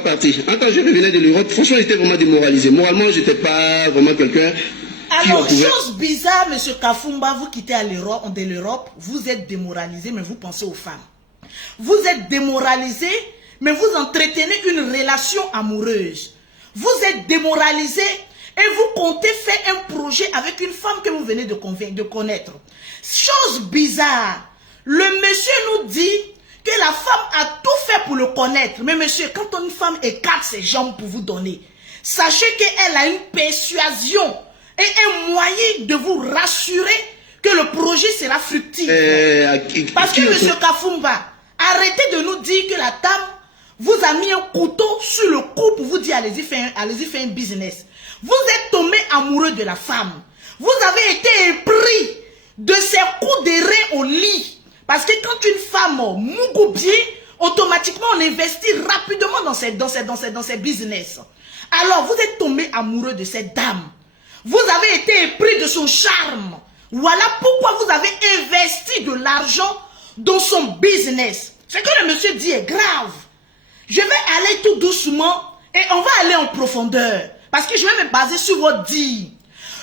pas parti. Quand je revenais de l'Europe, franchement, j'étais vraiment démoralisé. Moralement, j'étais pas vraiment quelqu'un qui Alors, pouvait... chose bizarre, monsieur Kafumba, vous quittez de l'Europe, vous êtes démoralisé, mais vous pensez aux femmes. Vous êtes démoralisé, mais vous entretenez une relation amoureuse. Vous êtes démoralisé et vous comptez faire un projet avec une femme que vous venez de connaître. Chose bizarre, le monsieur nous dit que la femme a tout fait pour le connaître. Mais monsieur, quand une femme écarte ses jambes pour vous donner, sachez qu'elle a une persuasion et un moyen de vous rassurer que le projet sera fructif. Parce que monsieur Kafumba, arrêtez de nous dire que la dame vous a mis un couteau sur le cou pour vous dire allez-y faire un business. Vous êtes tombé amoureux de la femme. Vous avez été épris de ses coups de rein au lit. Parce que quand une femme mougue bien, automatiquement on investit rapidement dans ses business. Alors vous êtes tombé amoureux de cette dame. Vous avez été épris de son charme. Voilà pourquoi vous avez investi de l'argent dans son business. Ce que le monsieur dit est grave. Je vais aller tout doucement et on va aller en profondeur. Parce que je vais me baser sur votre dit.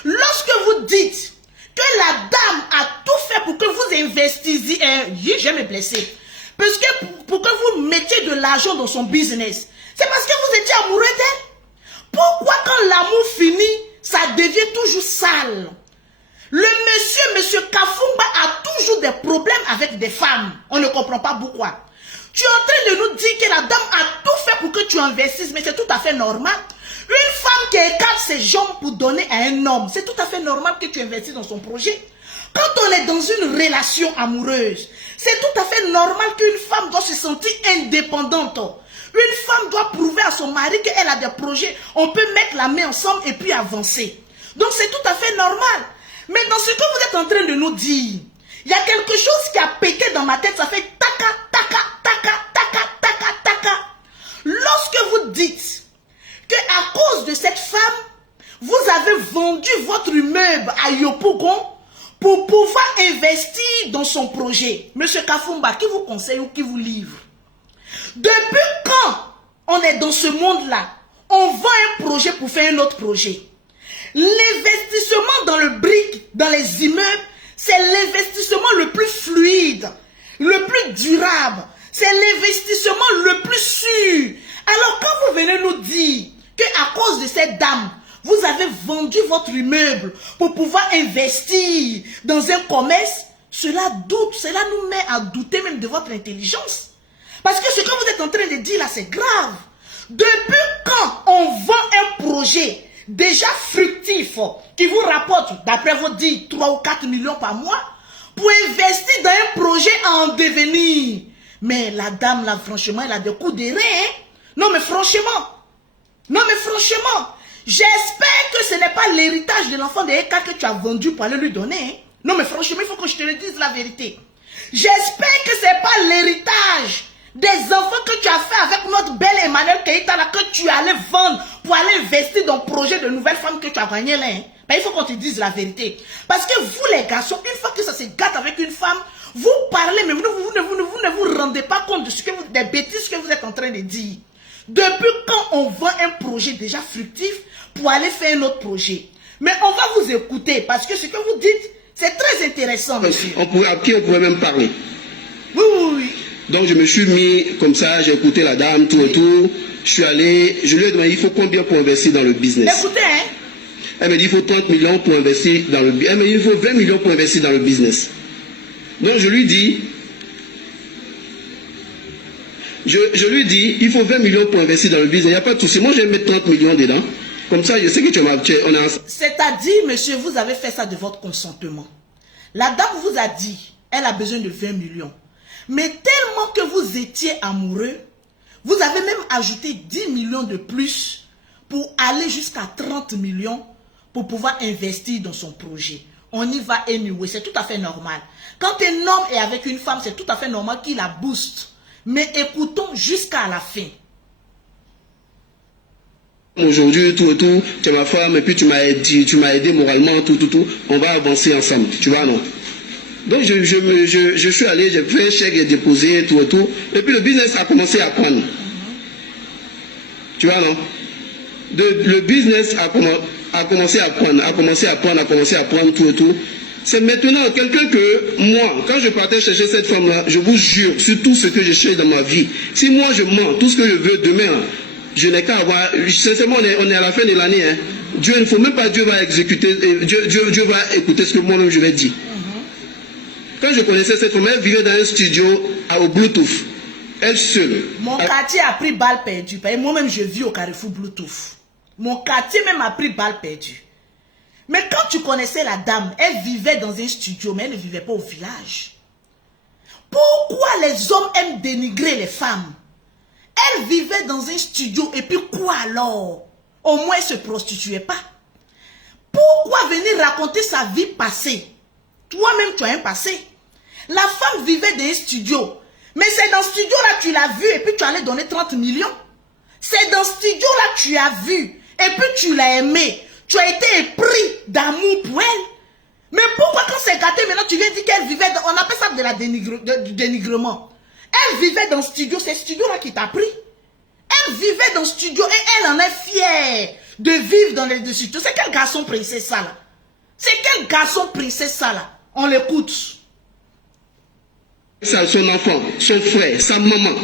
Lorsque vous dites que la dame a tout fait pour que vous investissiez, je vais me blesser. Parce que pour que vous mettiez de l'argent dans son business, c'est parce que vous étiez amoureux d'elle. Pourquoi quand l'amour finit, ça devient toujours sale? Le monsieur Kafumba a toujours des problèmes avec des femmes. On ne comprend pas pourquoi. Tu es en train de nous dire que la dame a tout fait pour que tu investisses, mais c'est tout à fait normal. Une femme qui écarte ses jambes pour donner à un homme, c'est tout à fait normal que tu investisses dans son projet. Quand on est dans une relation amoureuse, c'est tout à fait normal qu'une femme doit se sentir indépendante. Une femme doit prouver à son mari qu'elle a des projets. On peut mettre la main ensemble et puis avancer. Donc c'est tout à fait normal. Mais dans ce que vous êtes en train de nous dire, il y a quelque chose qui a pété dans ma tête, ça fait taka, taka, taka, taka, taka, taka. Lorsque vous dites que à cause de cette femme, vous avez vendu votre immeuble à Yopougon pour pouvoir investir dans son projet. Monsieur Kafumba, qui vous conseille ou qui vous livre? Depuis quand on est dans ce monde-là, on vend un projet pour faire un autre projet? L'investissement dans le brick, dans les immeubles, c'est l'investissement le plus fluide, le plus durable. C'est l'investissement le plus sûr. Alors quand vous venez nous dire qu'à cause de cette dame, vous avez vendu votre immeuble pour pouvoir investir dans un commerce, cela nous met à douter même de votre intelligence. Parce que ce que vous êtes en train de dire là, c'est grave. Depuis quand on vend un projet déjà fructif, qui vous rapporte, d'après vous dire, 3 ou 4 millions par mois, pour investir dans un projet en devenir? Mais la dame là, franchement, elle a des coups de rein, hein? Non mais franchement, j'espère que ce n'est pas l'héritage de l'enfant de Eka que tu as vendu pour aller lui donner, hein? Non mais franchement, il faut que je te le dise la vérité. J'espère que ce n'est pas l'héritage des enfants que tu as fait avec notre belle Emmanuel Keïta là, que tu allais vendre pour aller investir dans le projet de nouvelles femmes que tu as gagné là. Hein? Ben, il faut qu'on te dise la vérité. Parce que vous les garçons, une fois que ça se gâte avec une femme, vous parlez, mais vous ne vous rendez pas compte de des bêtises que vous êtes en train de dire. Depuis quand on vend un projet déjà fructif pour aller faire un autre projet? Mais on va vous écouter parce que ce que vous dites, c'est très intéressant, monsieur. À qui on pourrait même parler? Oui. Donc je me suis mis comme ça, j'ai écouté la dame, tout et tout. Je suis allé, je lui ai demandé, il faut combien pour investir dans le business? Écoutez, hein? Elle me dit, il faut 30 millions pour investir dans le business. Elle me dit, il faut 20 millions pour investir dans le business. Donc je lui dis, il faut 20 millions pour investir dans le business. Il n'y a pas de souci. Moi, je vais mettre 30 millions dedans. Comme ça, je sais que tu m'as... C'est-à-dire, monsieur, vous avez fait ça de votre consentement. La dame vous a dit, elle a besoin de 20 millions. Mais tellement que vous étiez amoureux, vous avez même ajouté 10 millions de plus pour aller jusqu'à 30 millions pour pouvoir investir dans son projet. On y va anyway, c'est tout à fait normal. Quand un homme est avec une femme, c'est tout à fait normal qu'il la booste. Mais écoutons jusqu'à la fin. Aujourd'hui, tout et tout, tu es ma femme et puis tu m'as aidé moralement, tout. On va avancer ensemble, tu vois, non? Donc je suis allé, j'ai fait un chèque et déposé, tout et tout. Et puis le business a commencé à prendre. Tu vois, non? Le business a commencé à prendre tout et tout. C'est maintenant quelqu'un que moi, quand je partais chercher cette femme-là, je vous jure, sur tout ce que je cherche dans ma vie, si moi je mens, tout ce que je veux demain, je n'ai qu'à avoir, sincèrement, on est à la fin de l'année, hein. Dieu, il ne faut même pas, Dieu va exécuter, Dieu va écouter ce que moi-même je vais dire. Quand je connaissais cette femme, elle vivait dans un studio au Bluetooth. Elle seule. Mon quartier a pris balle perdue. Moi-même, je vis au Carrefour Bluetooth. Mon quartier même a pris balle perdue. Mais quand tu connaissais la dame, elle vivait dans un studio, mais elle ne vivait pas au village. Pourquoi les hommes aiment dénigrer les femmes? Elle vivait dans un studio, et puis quoi alors? Au moins, elle ne se prostituait pas. Pourquoi venir raconter sa vie passée? Toi-même, tu as un passé. La femme vivait dans un studio. Mais c'est dans ce studio-là que tu l'as vu, et puis tu allais donner 30 millions. C'est dans ce studio-là que tu as vu, et puis tu l'as aimé. Tu as été épris d'amour pour elle. Mais pourquoi quand c'est gâté, maintenant tu viens dire qu'elle vivait dans... On appelle ça du dénigrement. Elle vivait dans ce studio, c'est ce studio-là qui t'a pris. Elle vivait dans ce studio et elle en est fière de vivre dans les deux studios. C'est quel garçon princesse ça là? C'est quel garçon princesse ça là? On l'écoute. Son enfant, son frère, sa maman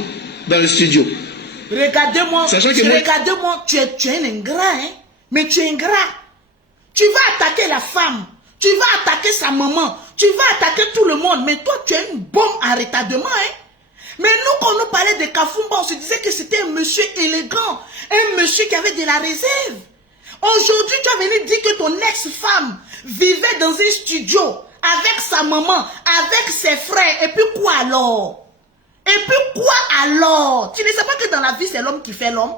dans le studio. Regardez-moi, regardez-moi, tu es un ingrat, hein? Mais tu es ingrat. Tu vas attaquer la femme. Tu vas attaquer sa maman. Tu vas attaquer tout le monde. Mais toi, tu es une bombe à retardement, hein? Mais nous, quand nous parlait de Kafumba, on se disait que c'était un monsieur élégant. Un monsieur qui avait de la réserve. Aujourd'hui, tu as venu dire que ton ex-femme vivait dans un studio avec sa maman, avec ses frères. Et puis quoi alors? Et puis quoi alors? Tu ne sais pas que dans la vie, c'est l'homme qui fait l'homme?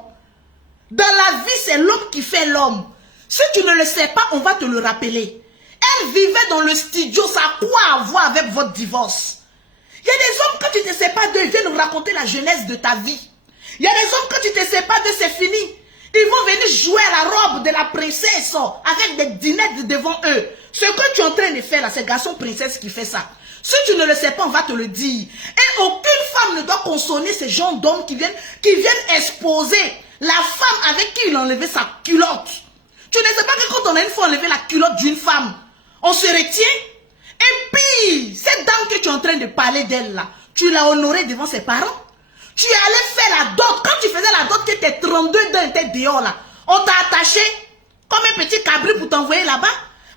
Dans la vie, c'est l'homme qui fait l'homme. Si tu ne le sais pas, on va te le rappeler. Elle vivait dans le studio, ça a quoi à voir avec votre divorce? Il y a des hommes, quand tu ne te sais pas d'eux, ils viennent raconter la jeunesse de ta vie. Il y a des hommes, quand tu ne te sais pas d'eux, c'est fini. Ils vont venir jouer à la robe de la princesse avec des dinettes devant eux. Ce que tu es en train de faire là, c'est garçon princesse qui fait ça. Si tu ne le sais pas, on va te le dire. Et aucune femme ne doit consommer ces gens d'hommes qui viennent exposer la femme avec qui il a enlevé sa culotte. Tu ne sais pas que quand on a une fois enlevé la culotte d'une femme, on se retient. Et puis, cette dame que tu es en train de parler d'elle là, tu l'as honorée devant ses parents. Tu allais faire la dot. Quand tu faisais la dot, que tes 32 dents étaient dehors là, on t'a attaché comme un petit cabri pour t'envoyer là-bas.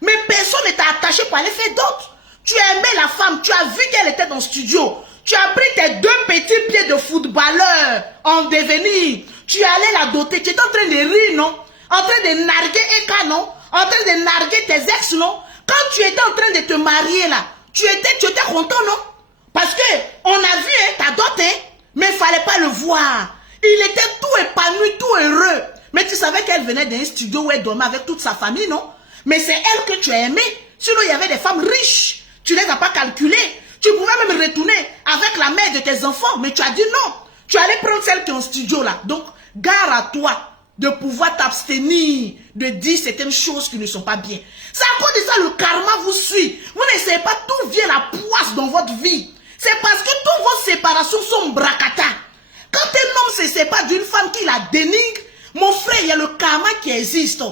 Mais personne ne t'a attaché pour aller faire dot. Tu aimais la femme, tu as vu qu'elle était dans le studio. Tu as pris tes 2 petits pieds de footballeur en devenir. Tu allais la doter. Tu étais en train de rire, non? En train de narguer Eka, non? En train de narguer tes ex, non? Quand tu étais en train de te marier, là, tu étais content, non? Parce que on a vu, hein, ta dot, hein? Mais il ne fallait pas le voir. Il était tout épanoui, tout heureux. Mais tu savais qu'elle venait d'un studio où elle dormait avec toute sa famille, non? Mais c'est elle que tu as aimée. Sinon, il y avait des femmes riches. Tu ne les as pas calculées. Tu pouvais même retourner avec la mère de tes enfants. Mais tu as dit non. Tu allais prendre celle qui est en studio là. Donc, gare à toi de pouvoir t'abstenir de dire certaines choses qui ne sont pas bien. C'est à cause de ça le karma vous suit. Vous ne savez pas d'où vient la poisse dans votre vie. C'est parce que toutes vos séparations sont bracata. Quand un homme se sépare d'une femme qui la dénigre, mon frère, il y a le karma qui existe.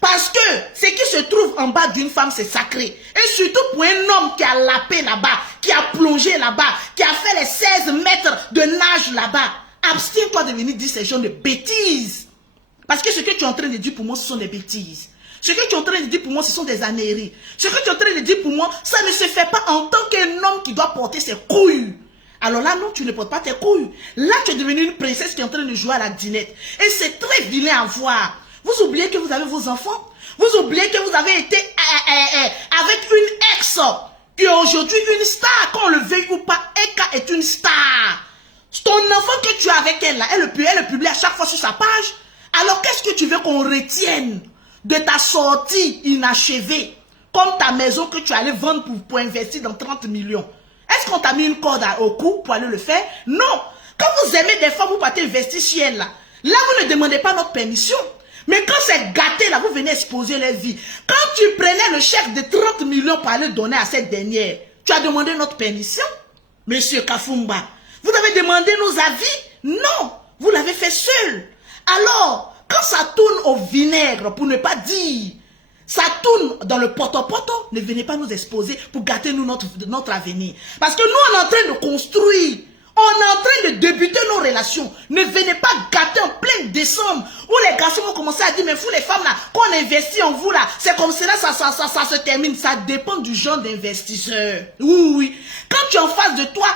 Parce que ce qui se trouve en bas d'une femme, c'est sacré. Et surtout pour un homme qui a lapé là-bas, qui a plongé là-bas, qui a fait les 16 mètres de nage là-bas. Abstiens-toi de venir dire ces gens de bêtises. Parce que ce que tu es en train de dire pour moi, ce sont des bêtises. Ce que tu es en train de dire pour moi, ce sont des âneries. Ce que tu es en train de dire pour moi, ça ne se fait pas en tant qu'un homme qui doit porter ses couilles. Alors là, non, tu ne portes pas tes couilles. Là, tu es devenue une princesse qui est en train de jouer à la dinette. Et c'est très vilain à voir. Vous oubliez que vous avez vos enfants. Vous oubliez que vous avez été avec une ex qui est aujourd'hui une star. Qu'on le veuille ou pas, Eka est une star. Ton enfant que tu as avec elle, là, elle le publie à chaque fois sur sa page. Alors qu'est-ce que tu veux qu'on retienne de ta sortie inachevée, comme ta maison que tu allais vendre pour investir dans 30 millions? Est-ce qu'on t'a mis une corde au cou pour aller le faire? Non. Quand vous aimez des femmes, vous partez investir sur elles là. Là, vous ne demandez pas notre permission. Mais quand c'est gâté, là, vous venez exposer leur vie. Quand tu prenais le chèque de 30 millions pour aller donner à cette dernière, tu as demandé notre permission? Monsieur Kafumba, vous avez demandé nos avis? Non. Vous l'avez fait seul. Alors, quand ça tourne au vinaigre, pour ne pas dire, ça tourne dans le poto-poto, ne venez pas nous exposer pour gâter nous notre avenir. Parce que nous, on est en train de construire, on est en train de débuter nos relations. Ne venez pas gâter en plein décembre, où les garçons vont commencer à dire, mais vous les femmes là, qu'on investit en vous là, c'est comme cela, ça se termine. Ça dépend du genre d'investisseur. Oui, oui. Quand tu es en face de toi,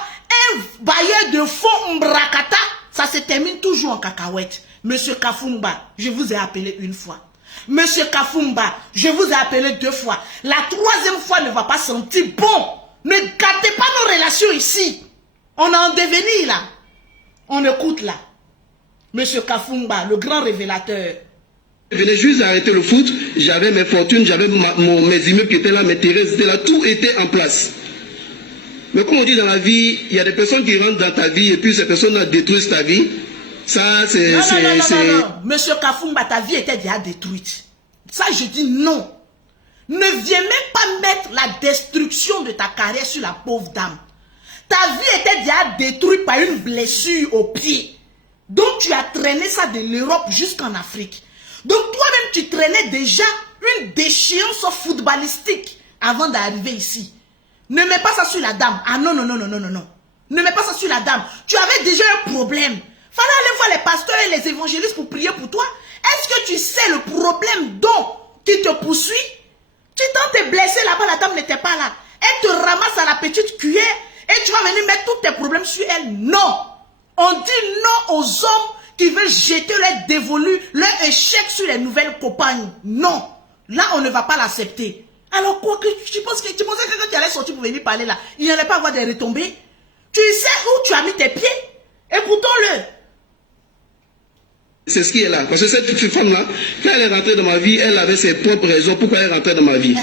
un bailleur de fonds mbrakata, ça se termine toujours en cacahuète. Monsieur Kafumba, je vous ai appelé une fois. Monsieur Kafumba, je vous ai appelé 2 fois. La 3e fois ne va pas sentir bon. Ne gâtez pas nos relations ici. On est en devenir là. On écoute là. Monsieur Kafumba, le grand révélateur. Je venais juste d'arrêter le foot. J'avais mes fortunes, j'avais mes immeubles qui étaient là, mes terrains étaient là. Tout était en place. Mais comme on dit dans la vie, il y a des personnes qui rentrent dans ta vie et puis ces personnes détruisent ta vie. Ça, c'est... Non. Monsieur Kafumba, ta vie était déjà détruite. Ça, je dis non. Ne viens même pas mettre la destruction de ta carrière sur la pauvre dame. Ta vie était déjà détruite par une blessure au pied. Donc, tu as traîné ça de l'Europe jusqu'en Afrique. Donc, toi-même, tu traînais déjà une déchéance footballistique avant d'arriver ici. Ne mets pas ça sur la dame. Ah non. Ne mets pas ça sur la dame. Tu avais déjà un problème. Fallait aller voir les pasteurs et les évangélistes pour prier pour toi. Est-ce que tu sais le problème qui te poursuit? Tu t'es blessé là-bas, la dame n'était pas là. Elle te ramasse à la petite cuillère et tu vas venir mettre tous tes problèmes sur elle. Non. On dit non aux hommes qui veulent jeter leur dévolu, leur échec sur les nouvelles compagnes. Non. Là, on ne va pas l'accepter. Alors quoi que tu pensais que quand tu allais sortir pour venir parler là, il n'allait pas avoir des retombées? Tu sais où tu as mis tes pieds? Écoutons-le. C'est ce qui est là. Parce que cette femme-là, quand elle est rentrée dans ma vie, elle avait ses propres raisons pourquoi elle est rentrée dans ma vie.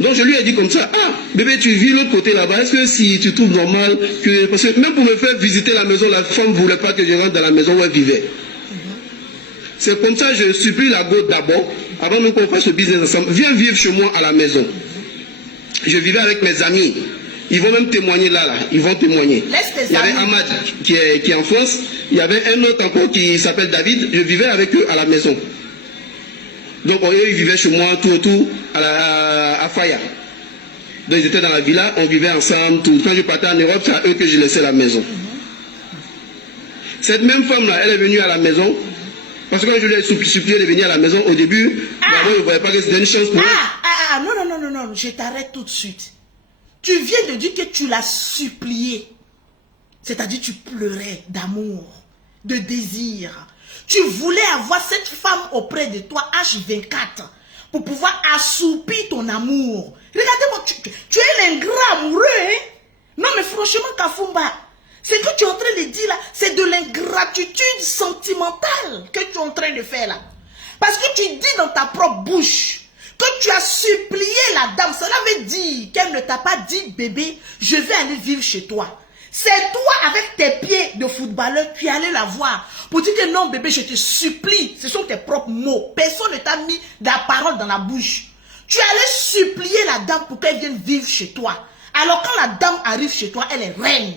Donc je lui ai dit comme ça, ah, bébé, tu vis l'autre côté là-bas, est-ce que si tu trouves normal que... Parce que même pour me faire visiter la maison, la femme ne voulait pas que je rentre dans la maison où elle vivait. C'est comme ça que je supplie la go d'abord, avant même qu'on fasse le business ensemble. Viens vivre chez moi à la maison. Je vivais avec mes amis. Ils vont même témoigner là. Ils vont témoigner. Il y avait Ahmad qui est en France. Il y avait un autre encore qui s'appelle David. Je vivais avec eux à la maison. Donc eux, ils vivaient chez moi tout à Faya. Donc ils étaient dans la villa, on vivait ensemble. Tout. Quand je partais en Europe, c'est à eux que je laissais la maison. Cette même femme-là, elle est venue à la maison. Parce que quand je lui ai supplié de venir à la maison, au début, d'abord, je ne voyais pas que c'était une chance pour elle. Non, je t'arrête tout de suite. Tu viens de dire que tu l'as supplié. C'est-à-dire tu pleurais d'amour, de désir. Tu voulais avoir cette femme auprès de toi H24 pour pouvoir assoupir ton amour. Regardez-moi, tu es l'ingrat amoureux, hein? Non mais franchement, Kafumba, ce que tu es en train de dire là, c'est de l'ingratitude sentimentale que tu es en train de faire là. Parce que tu dis dans ta propre bouche que tu as supplié la dame. Cela veut dire qu'elle ne t'a pas dit, bébé, je vais aller vivre chez toi. C'est toi, avec tes pieds de footballeur, tu es allé la voir pour dire que non, bébé, je te supplie. Ce sont tes propres mots. Personne ne t'a mis la parole dans la bouche. Tu es allé supplier la dame pour qu'elle vienne vivre chez toi. Alors quand la dame arrive chez toi, elle est reine.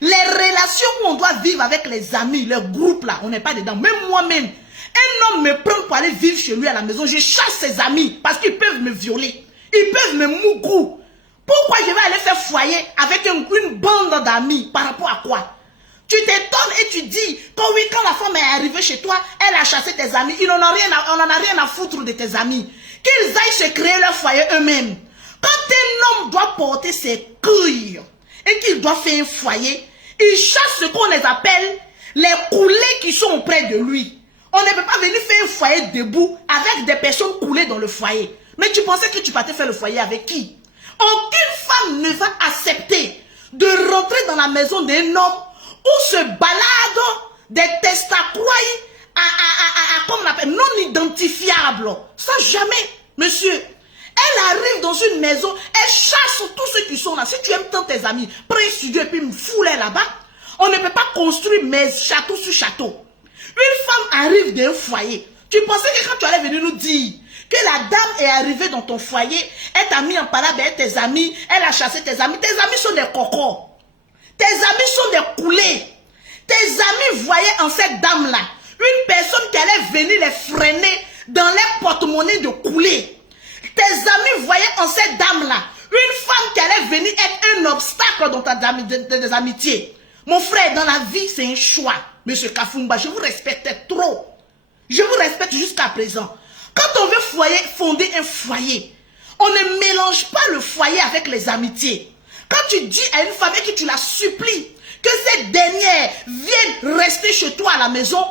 Les relations où on doit vivre avec les amis, le groupe là, on n'est pas dedans. Même moi-même, un homme me prend pour aller vivre chez lui à la maison, je chasse ses amis parce qu'ils peuvent me violer. Ils peuvent me mougou. Pourquoi je vais aller faire foyer avec une bande d'amis? Par rapport à quoi? Tu t'étonnes et tu dis que oui, quand la femme est arrivée chez toi, elle a chassé tes amis. On n'en a rien à foutre de tes amis. Qu'ils aillent se créer leur foyer eux-mêmes. Quand un homme doit porter ses couilles et qu'il doit faire un foyer, il chasse ce qu'on les appelle les coulés qui sont auprès de lui. On ne peut pas venir faire un foyer debout avec des personnes coulées dans le foyer. Mais tu pensais que tu partais faire le foyer avec qui? Aucune femme ne va accepter de rentrer dans la maison d'un homme où se baladent des testacroix comme on appelle, non identifiables. Ça jamais, monsieur. Elle arrive dans une maison, elle chasse tous ceux qui sont là. Si tu aimes tant tes amis, prends un studio et puis me foule là-bas. On ne peut pas construire mes châteaux sur château. Une femme arrive d'un foyer. Tu pensais que quand tu allais venir nous dire que la dame est arrivée dans ton foyer, elle t'a mis en parade avec tes amis, elle a chassé tes amis. Tes amis sont des cocos. Tes amis sont des coulés. Tes amis voyaient en cette dame-là une personne effrénés dans leur porte-monnaie de couler. Tes amis voyaient en cette dame-là une femme qui allait venir être un obstacle dans tes amitiés. Mon frère, dans la vie, c'est un choix. Monsieur Kafumba, je vous respectais trop. Je vous respecte jusqu'à présent. Quand on veut fonder un foyer, on ne mélange pas le foyer avec les amitiés. Quand tu dis à une femme et que tu la supplies que cette dernière vienne rester chez toi à la maison,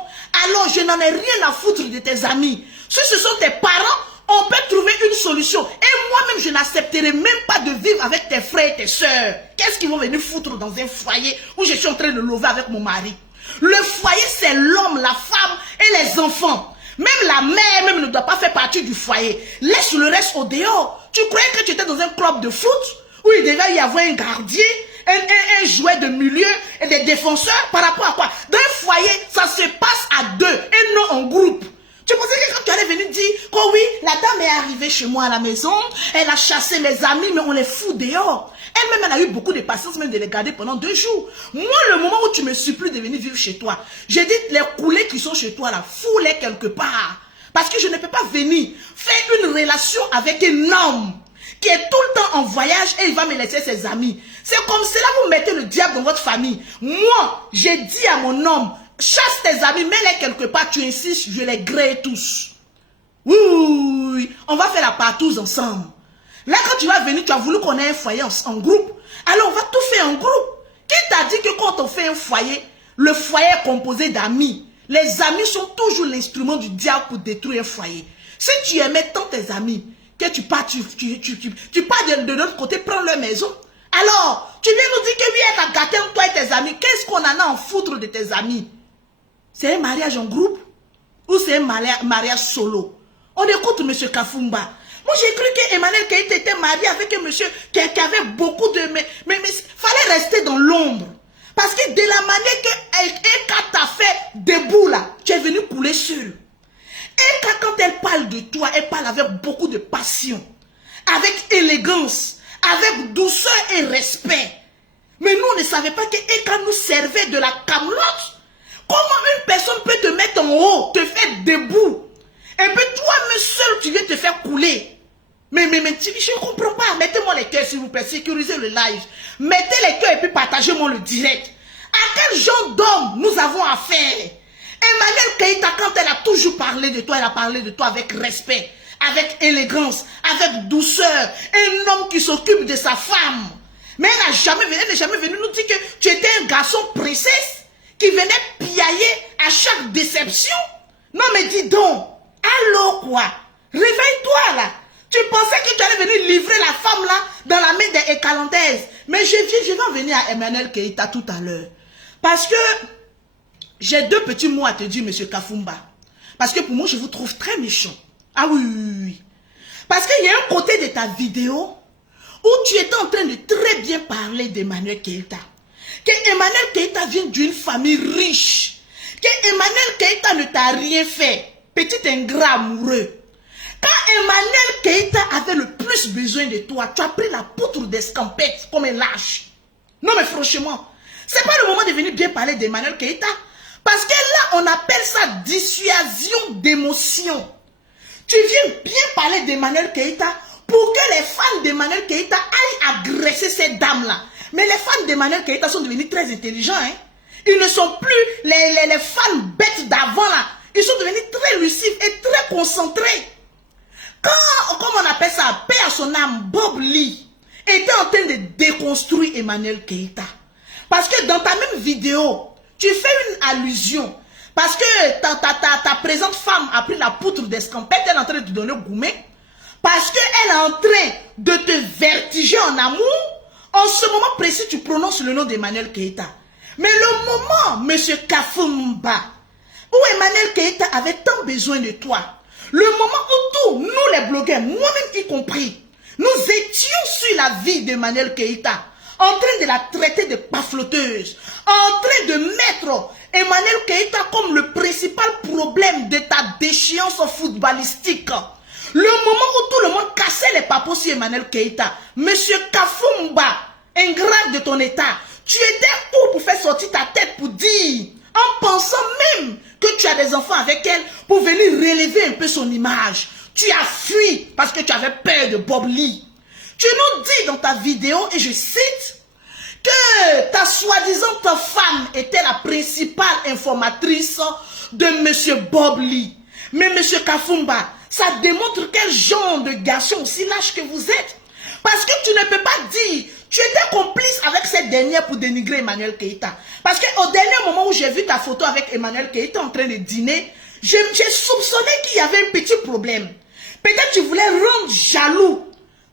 alors je n'en ai rien à foutre de tes amis. Si ce sont tes parents, on peut trouver une solution. Et moi-même, je n'accepterai même pas de vivre avec tes frères et tes soeurs. Qu'est-ce qu'ils vont venir foutre dans un foyer où je suis en train de lever avec mon mari? Le foyer, c'est l'homme, la femme et les enfants. Même la mère même ne doit pas faire partie du foyer. Laisse le reste au dehors. Tu croyais que tu étais dans un club de foot où il devait y avoir un gardien, un jouet de milieu et des défenseurs par rapport à quoi? Dans un foyer, ça se passe à deux et non en groupe. Tu pensais que quand tu allais venir dire que oui, la dame est arrivée chez moi à la maison, elle a chassé mes amis, mais on les fout dehors. Elle-même, elle a eu beaucoup de patience même de les garder pendant 2 jours. Moi, le moment où tu me supplies de venir vivre chez toi, j'ai dit les coulées qui sont chez toi là, fous-les quelque part. Parce que je ne peux pas venir faire une relation avec un homme qui est tout le temps en voyage et il va me laisser ses amis. C'est comme cela vous mettez le diable dans votre famille. Moi, j'ai dit à mon homme, chasse tes amis, mets-les quelque part, tu insistes, je les grille tous. Oui, on va faire la partouze ensemble. Là, quand tu vas venir, tu as voulu qu'on ait un foyer en groupe. Alors, on va tout faire en groupe. Qui t'a dit que quand on fait un foyer, le foyer est composé d'amis? Les amis sont toujours l'instrument du diable pour détruire un foyer. Si tu aimais tant tes amis, que tu pars, tu pars de l'autre côté, prends leur maison. Alors, tu viens nous dire que oui, elle a gâté entre toi et tes amis. Qu'est-ce qu'on en a en foutre de tes amis? C'est un mariage en groupe ou c'est un mariage solo? On écoute M. Kafumba. Moi, j'ai cru qu'Emmanuel Keïta était marié avec un monsieur qui avait beaucoup de... Mais fallait rester dans l'ombre. Parce que de la manière que Eka t'a fait debout là, tu es venu couler seul. Eka, quand elle parle de toi, elle parle avec beaucoup de passion, avec élégance, avec douceur et respect. Mais nous, on ne savait pas que Eka nous servait de la camelote. Comment une personne peut te mettre en haut, te faire debout? Et puis toi-même seul, tu viens te faire couler. Mais je ne comprends pas. Mettez-moi les cœurs, s'il vous plaît. Sécurisez le live. Mettez les cœurs et puis partagez-moi le direct. À quel genre d'homme nous avons affaire? Emmanuel Keïta, quand elle a toujours parlé de toi, elle a parlé de toi avec respect, avec élégance, avec douceur. Un homme qui s'occupe de sa femme. Mais elle n'est jamais venue nous dire que tu étais un garçon princesse qui venait piailler à chaque déception. Non mais dis donc. Allô quoi? Réveille-toi là. Tu pensais que tu allais venir livrer la femme là dans la main des Écalandaises. Mais je vais en venir à Emmanuel Keïta tout à l'heure. Parce que j'ai 2 petits mots à te dire, monsieur Kafumba. Parce que pour moi, je vous trouve très méchant. Ah oui. Parce qu'il y a un côté de ta vidéo où tu étais en train de très bien parler d'Emmanuel Keïta. Que Emmanuel Keïta vient d'une famille riche. Que Emmanuel Keïta ne t'a rien fait. Petit ingrat amoureux. Quand Emmanuel Keïta avait le plus besoin de toi, tu as pris la poutre d'escampette comme un lâche. Non mais franchement, c'est pas le moment de venir bien parler d'Emmanuel Keïta. Parce que là, on appelle ça dissuasion d'émotion. Tu viens bien parler d'Emmanuel Keïta pour que les fans d'Emmanuel Keïta aillent agresser cette dame-là. Mais les fans d'Emmanuel Keïta sont devenus très intelligents. Hein? Ils ne sont plus les fans bêtes d'avant là. Ils sont devenus très lucides et très concentrés. Quand, comme on appelle ça, paix à son âme, Bob Lee était en train de déconstruire Emmanuel Keïta. Parce que dans ta même vidéo, tu fais une allusion. Parce que ta présente femme a pris la poutre d'escampette, elle est en train de te donner gourmet. Parce qu'elle est en train de te vertiger en amour. En ce moment précis, tu prononces le nom d'Emmanuel Keïta. Mais le moment, monsieur Kafumba, où Emmanuel Keïta avait tant besoin de toi, le moment où tous, nous les blogueurs, moi-même y compris, nous étions sur la vie d'Emmanuel Keïta, en train de la traiter de pafloteuse, en train de mettre Emmanuel Keïta comme le principal problème de ta déchéance footballistique. Le moment où tout le monde cassait les papos sur Emmanuel Keïta, monsieur Kafumba, ingrat de ton état, tu étais où pour faire sortir ta tête pour dire en pensant même que tu as des enfants avec elle pour venir relever un peu son image. Tu as fui parce que tu avais peur de Bob Lee. Tu nous dis dans ta vidéo, et je cite, que ta soi-disant femme était la principale informatrice de M. Bob Lee. Mais M. Kafumba, ça démontre quel genre de garçon aussi lâche que vous êtes. Parce que tu ne peux pas dire, tu étais complice avec cette dernière pour dénigrer Emmanuel Keïta. Parce qu'au dernier moment où j'ai vu ta photo avec Emmanuel Keïta en train de dîner, j'ai soupçonné qu'il y avait un petit problème. Peut-être tu voulais rendre jaloux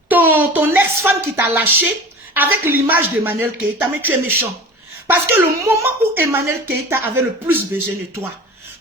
ton ex-femme qui t'a lâché avec l'image d'Emmanuel Keïta, mais tu es méchant. Parce que le moment où Emmanuel Keïta avait le plus besoin de toi,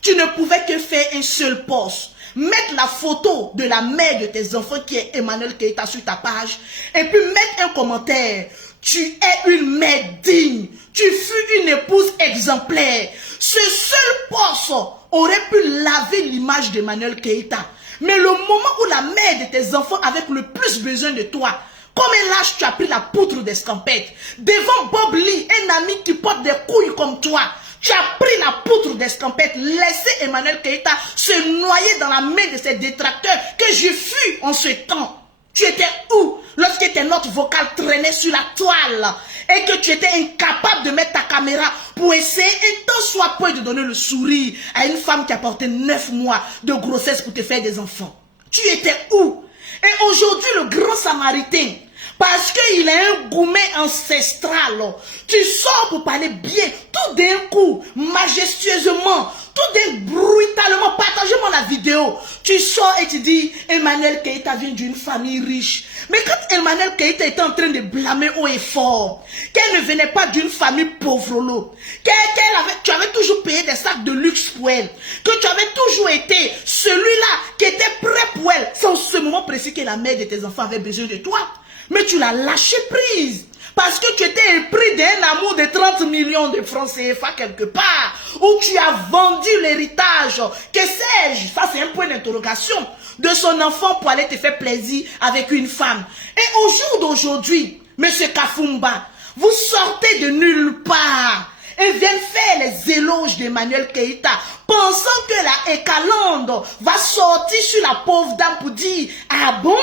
tu ne pouvais que faire un seul poste. Mettre la photo de la mère de tes enfants qui est Emmanuel Keïta sur ta page et puis mettre un commentaire. Tu es une mère digne. Tu fus une épouse exemplaire. Ce seul poste aurait pu laver l'image d'Emmanuel Keïta. Mais le moment où la mère de tes enfants avait le plus besoin de toi, comme un lâche, tu as pris la poutre d'escampette. Devant Bob Lee, un ami qui porte des couilles comme toi, tu as pris la poutre d'escampette, laissé Emmanuel Keïta se noyer dans la main de ses détracteurs que je fus en ce temps. Tu étais où lorsque tes notes vocales traînaient sur la toile et que tu étais incapable de mettre ta caméra pour essayer un tant soit peu de donner le sourire à une femme qui a porté 9 mois de grossesse pour te faire des enfants? Tu étais où? Et aujourd'hui, le grand Samaritain, parce qu'il a un gourmet ancestral, tu sors pour parler bien, tout d'un coup, majestueusement, tout d'un brutalement, partagez-moi la vidéo. Tu sors et tu dis, Emmanuel Keïta vient d'une famille riche. Mais quand Emmanuel Keïta était en train de blâmer haut et fort, qu'elle ne venait pas d'une famille pauvre, tu avais toujours payé des sacs de luxe pour elle, que tu avais toujours été celui-là qui était prêt pour elle, c'est en ce moment précis que la mère de tes enfants avait besoin de toi. Mais tu l'as lâché prise. Parce que tu étais épris d'un amour de 30 millions de francs CFA quelque part. Où tu as vendu l'héritage. Que sais-je? Ça c'est un point d'interrogation. De son enfant pour aller te faire plaisir avec une femme. Et au jour d'aujourd'hui, Monsieur Kafumba, vous sortez de nulle part. Et viennent faire les éloges d'Emmanuel Keïta. Pensant que la Ekalande va sortir sur la pauvre dame pour dire, ah bon?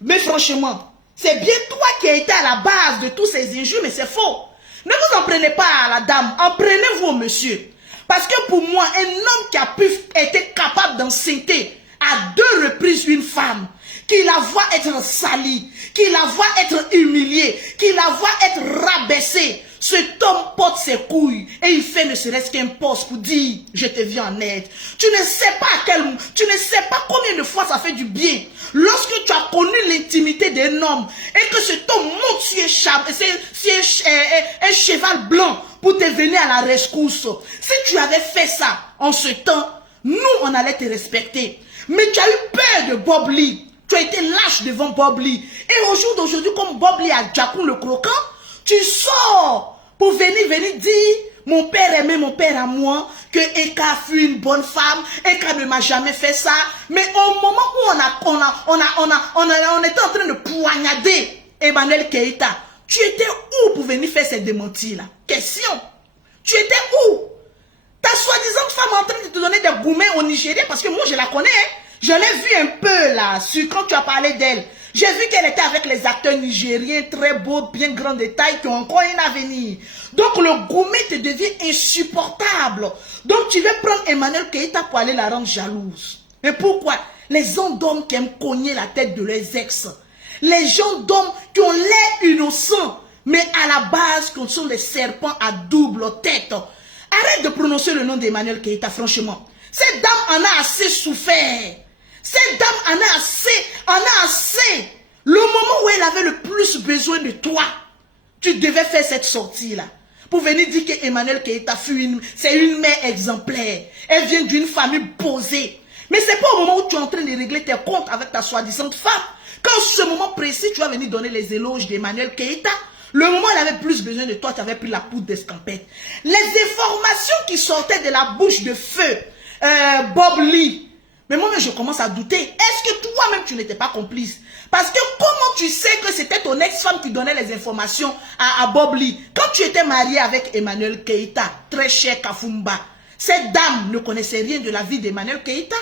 Mais franchement, c'est bien toi qui as été à la base de tous ces injures, mais c'est faux. Ne vous en prenez pas à la dame, en prenez-vous au monsieur. Parce que pour moi, un homme qui a pu être capable d'enceinte à 2 reprises une femme, qui la voit être salie, qui la voit être humiliée, qui la voit être rabaissée, cet homme porte ses couilles et il fait ne serait-ce qu'un poste pour dire je te viens en aide. Tu ne sais pas combien de fois ça fait du bien. Lorsque tu as connu l'intimité d'un homme et que cet homme monte sur un cheval blanc pour te venir à la rescousse. Si tu avais fait ça en ce temps, nous on allait te respecter. Mais tu as eu peur de Bob Lee. Tu as été lâche devant Bob Lee. Et au jour d'aujourd'hui, comme Bob Lee a Djakoun le croquant, tu sors pour venir dire, mon père aimait mon père à moi, que Eka fut une bonne femme, Eka ne m'a jamais fait ça. Mais au moment où on était en train de poignarder Emmanuel Keïta, tu étais où pour venir faire ces démentis là? Question. Tu étais où? Ta soi-disant femme en train de te donner des gourmets au Nigeria, parce que moi je la connais, hein. Je l'ai vu un peu là, quand tu as parlé d'elle. J'ai vu qu'elle était avec les acteurs nigériens, très beaux, bien grands détails, qui ont encore un avenir. Donc le gourmet te devient insupportable. Donc tu veux prendre Emmanuel Keïta pour aller la rendre jalouse. Mais pourquoi? Les gens d'hommes qui aiment cogner la tête de leurs ex. Les gens d'hommes qui ont l'air innocents, mais à la base, qui sont des serpents à double tête. Arrête de prononcer le nom d'Emmanuel Keïta, franchement. Cette dame en a assez souffert. Cette dame en a assez. Le moment où elle avait le plus besoin de toi, tu devais faire cette sortie-là. Pour venir dire que Emmanuel Keïta c'est une mère exemplaire. Elle vient d'une famille posée. Mais c'est pas au moment où tu es en train de régler tes comptes avec ta soi-disant femme. Quand ce moment précis, tu vas venir donner les éloges d'Emmanuel Keïta. Le moment où elle avait plus besoin de toi, tu avais pris la poudre d'escampette. Les informations qui sortaient de la bouche de feu, Bob Lee, Mais moi-même, je commence à douter. Est-ce que toi-même, tu n'étais pas complice? Parce que comment tu sais que c'était ton ex-femme qui donnait les informations à Bob Lee? Quand tu étais marié avec Emmanuel Keïta, très cher Kafumba, cette dame ne connaissait rien de la vie d'Emmanuel Keïta.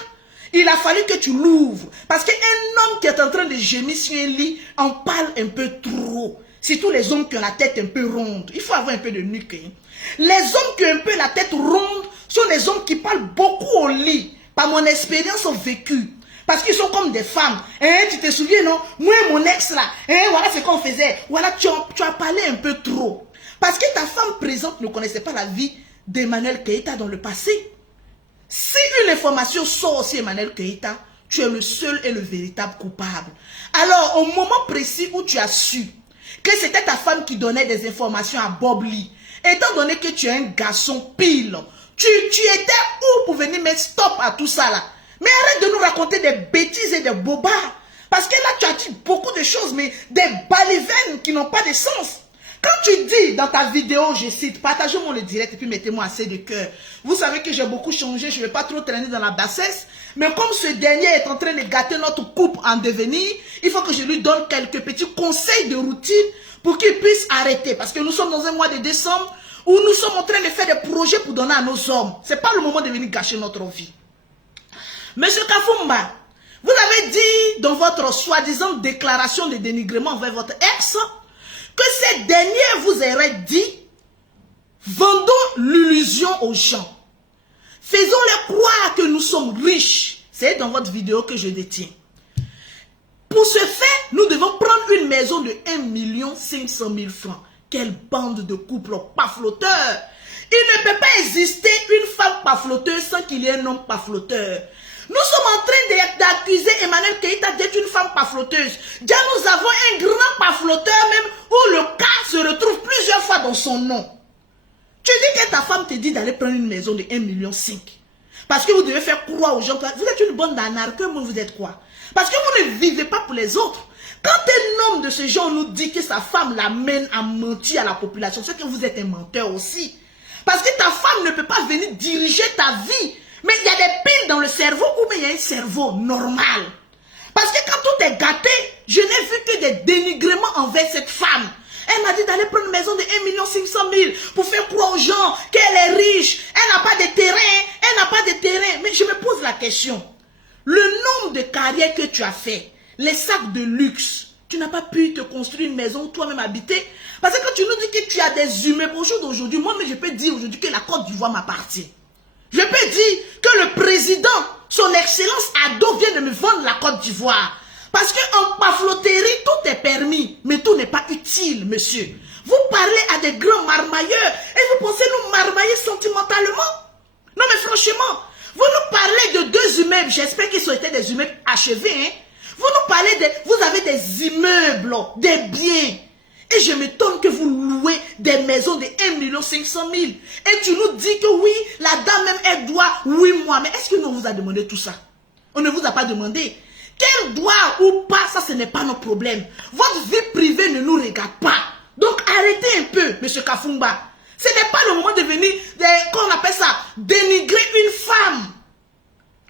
Il a fallu que tu l'ouvres. Parce qu'un homme qui est en train de gémir sur un lit en parle un peu trop. Surtout les hommes qui ont la tête un peu ronde. Il faut avoir un peu de nuque. Hein. Les hommes qui ont un peu la tête ronde sont les hommes qui parlent beaucoup au lit. Par mon expérience vécue. Parce qu'ils sont comme des femmes. Hein, tu te souviens, non? Moi et mon ex là. Hein, voilà ce qu'on faisait. Voilà, tu as parlé un peu trop. Parce que ta femme présente ne connaissait pas la vie d'Emmanuel Keïta dans le passé. Si une information sort aussi Emmanuel Keïta, tu es le seul et le véritable coupable. Alors, au moment précis où tu as su que c'était ta femme qui donnait des informations à Bob Lee, étant donné que tu es un garçon pile, tu étais où pour venir mettre stop à tout ça là? Mais arrête de nous raconter des bêtises et des bobards. Parce que là, tu as dit beaucoup de choses, mais des balivernes qui n'ont pas de sens. Quand tu dis dans ta vidéo, je cite, partagez-moi le direct et puis mettez-moi assez de cœur. Vous savez que j'ai beaucoup changé, je ne vais pas trop traîner dans la bassesse. Mais comme ce dernier est en train de gâter notre couple en devenir, il faut que je lui donne quelques petits conseils de routine pour qu'il puisse arrêter. Parce que nous sommes dans un mois de décembre où nous sommes en train de faire des projets pour donner à nos hommes. Ce n'est pas le moment de venir gâcher notre vie. Monsieur Kafumba, vous avez dit dans votre soi-disant déclaration de dénigrement envers votre ex que cette dernière vous aurait dit « Vendons l'illusion aux gens. Faisons-les croire que nous sommes riches. » C'est dans votre vidéo que je détiens. Pour ce fait, nous devons prendre une maison de 1 500 000 francs. Quelle bande de couples pas flotteurs. Il ne peut pas exister une femme pas flotteuse sans qu'il y ait un homme pas flotteur. Nous sommes en train d'accuser Emmanuel Keïta d'être une femme pas flotteuse. Déjà, nous avons un grand pas flotteur même où le cas se retrouve plusieurs fois dans son nom. Tu dis que ta femme te dit d'aller prendre une maison de 1,5 million. Parce que vous devez faire croire aux gens que vous êtes une bande d'anarques, mais vous êtes quoi? Parce que vous ne vivez pas pour les autres. Quand un homme de ce genre nous dit que sa femme l'amène à mentir à la population, c'est que vous êtes un menteur aussi. Parce que ta femme ne peut pas venir diriger ta vie. Mais il y a des piles dans le cerveau ou mais il y a un cerveau normal. Parce que quand tout est gâté, je n'ai vu que des dénigrements envers cette femme. Elle m'a dit d'aller prendre une maison de 1 500 000 pour faire croire aux gens qu'elle est riche. Elle n'a pas de terrain. Elle n'a pas de terrain. Mais je me pose la question. Le nombre de carrières que tu as fait, les sacs de luxe, tu n'as pas pu te construire une maison où toi-même habiter. Parce que quand tu nous dis que tu as des immeubles au jour d'aujourd'hui, moi, mais je peux dire aujourd'hui que la Côte d'Ivoire m'appartient. Je peux dire que le président, son excellence Ado, vient de me vendre la Côte d'Ivoire. Parce qu'en pafloterie, tout est permis, mais tout n'est pas utile, monsieur. Vous parlez à des grands marmailleurs et vous pensez nous marmailler sentimentalement? Non mais franchement, vous nous parlez de 2 immeubles, j'espère qu'ils ont été des immeubles achevés. Hein? Vous nous parlez de... Vous avez des immeubles, des biens. Et je m'étonne que vous louez des maisons de 1 500 000. Et tu nous dis que oui, la dame même, elle doit 8 mois. Mais est-ce que nous vous a demandé tout ça? On ne vous a pas demandé. Qu'elle doit ou pas, ça ce n'est pas notre problème. Votre vie privée ne nous regarde pas. Donc arrêtez un peu, monsieur Kafumba. Ce n'est pas le moment de venir, qu'on appelle ça, dénigrer une femme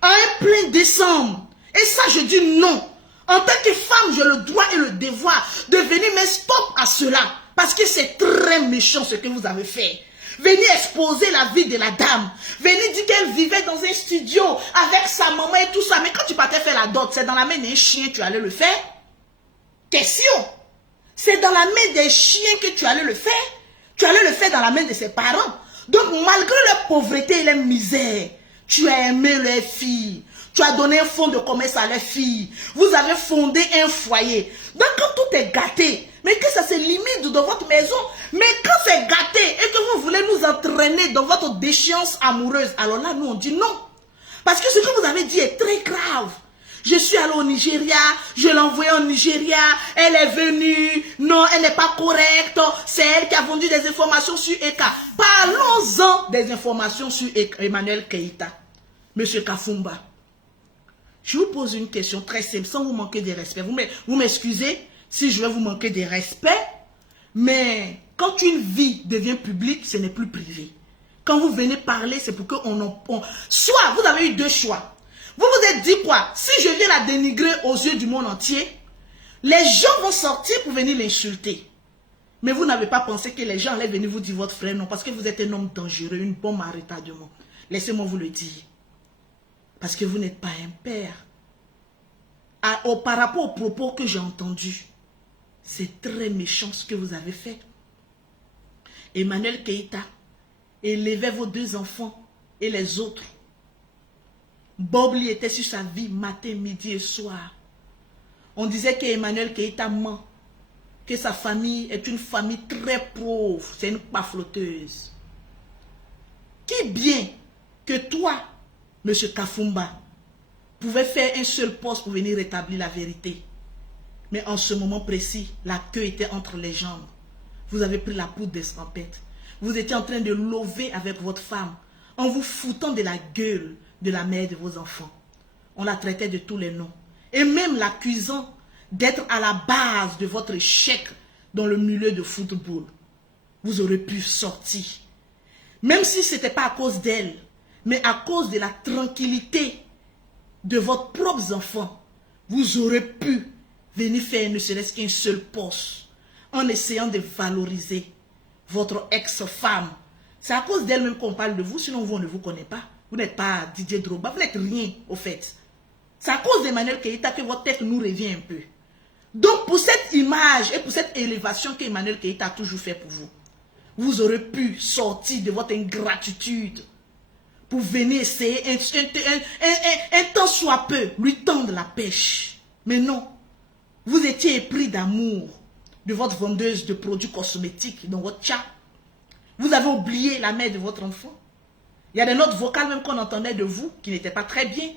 à un plein décembre. Et ça, je dis non. En tant que femme, j'ai le droit et le devoir de venir mettre stop à cela. Parce que c'est très méchant ce que vous avez fait. Venir exposer la vie de la dame. Venir dire qu'elle vivait dans un studio avec sa maman et tout ça. Mais quand tu partais faire la dot, c'est dans la main d'un chien que tu allais le faire? Question. C'est dans la main des chiens que tu allais le faire? Tu allais le faire dans la main de ses parents. Donc malgré leur pauvreté et leur misère, tu as aimé leurs filles. Tu as donné un fonds de commerce à leurs filles. Vous avez fondé un foyer. Donc quand tout est gâté, mais que ça se limite dans votre maison, mais quand c'est gâté et que vous voulez nous entraîner dans votre déchéance amoureuse, alors là, nous on dit non. Parce que ce que vous avez dit est très grave. Je suis allé au Nigeria, je l'ai envoyé au Nigeria, elle est venue, non, elle n'est pas correcte, c'est elle qui a vendu des informations sur Eka. Parlons-en des informations sur Emmanuel Keïta. Monsieur Kafumba. Je vous pose une question très simple, sans vous manquer de respect. Vous m'excusez si je vais vous manquer de respect, mais quand une vie devient publique, ce n'est plus privé. Quand vous venez parler, c'est pour qu'on soit vous avez eu 2 choix. Vous vous êtes dit quoi? Si je viens la dénigrer aux yeux du monde entier, les gens vont sortir pour venir l'insulter. Mais vous n'avez pas pensé que les gens allaient venir vous dire votre frère, non, parce que vous êtes un homme dangereux, une bombe à retardement. Laissez-moi vous le dire. Parce que vous n'êtes pas un père. Par rapport aux propos que j'ai entendus, c'est très méchant ce que vous avez fait. Emmanuel Keïta élevait vos 2 enfants et les autres. Bob Lee était sur sa vie matin, midi et soir. On disait qu'Emmanuel Keïta ment, que sa famille est une famille très pauvre, c'est une pafloteuse. Qui bien que toi, M. Kafumba, pouvait faire un seul poste pour venir rétablir la vérité. Mais en ce moment précis, la queue était entre les jambes. Vous avez pris la poudre d'escampette. Vous étiez en train de lever avec votre femme, en vous foutant de la gueule de la mère de vos enfants. On la traitait de tous les noms. Et même l'accusant d'être à la base de votre échec dans le milieu de football. Vous aurez pu sortir. Même si ce n'était pas à cause d'elle, mais à cause de la tranquillité de votre propre enfant, vous aurez pu venir faire ne serait-ce qu'un seul poste en essayant de valoriser votre ex-femme. C'est à cause d'elle-même qu'on parle de vous, sinon vous, on ne vous connaît pas. Vous n'êtes pas Didier Drogba, vous n'êtes rien au fait. C'est à cause d'Emmanuel Keïta que votre tête nous revient un peu. Donc pour cette image et pour cette élévation qu'Emmanuel Keïta a toujours fait pour vous, vous aurez pu sortir de votre ingratitude pour venir essayer un temps soit peu lui tendre la pêche. Mais non, vous étiez épris d'amour de votre vendeuse de produits cosmétiques dans votre chat. Vous avez oublié la mère de votre enfant. Il y a des notes vocales même qu'on entendait de vous qui n'étaient pas très bien.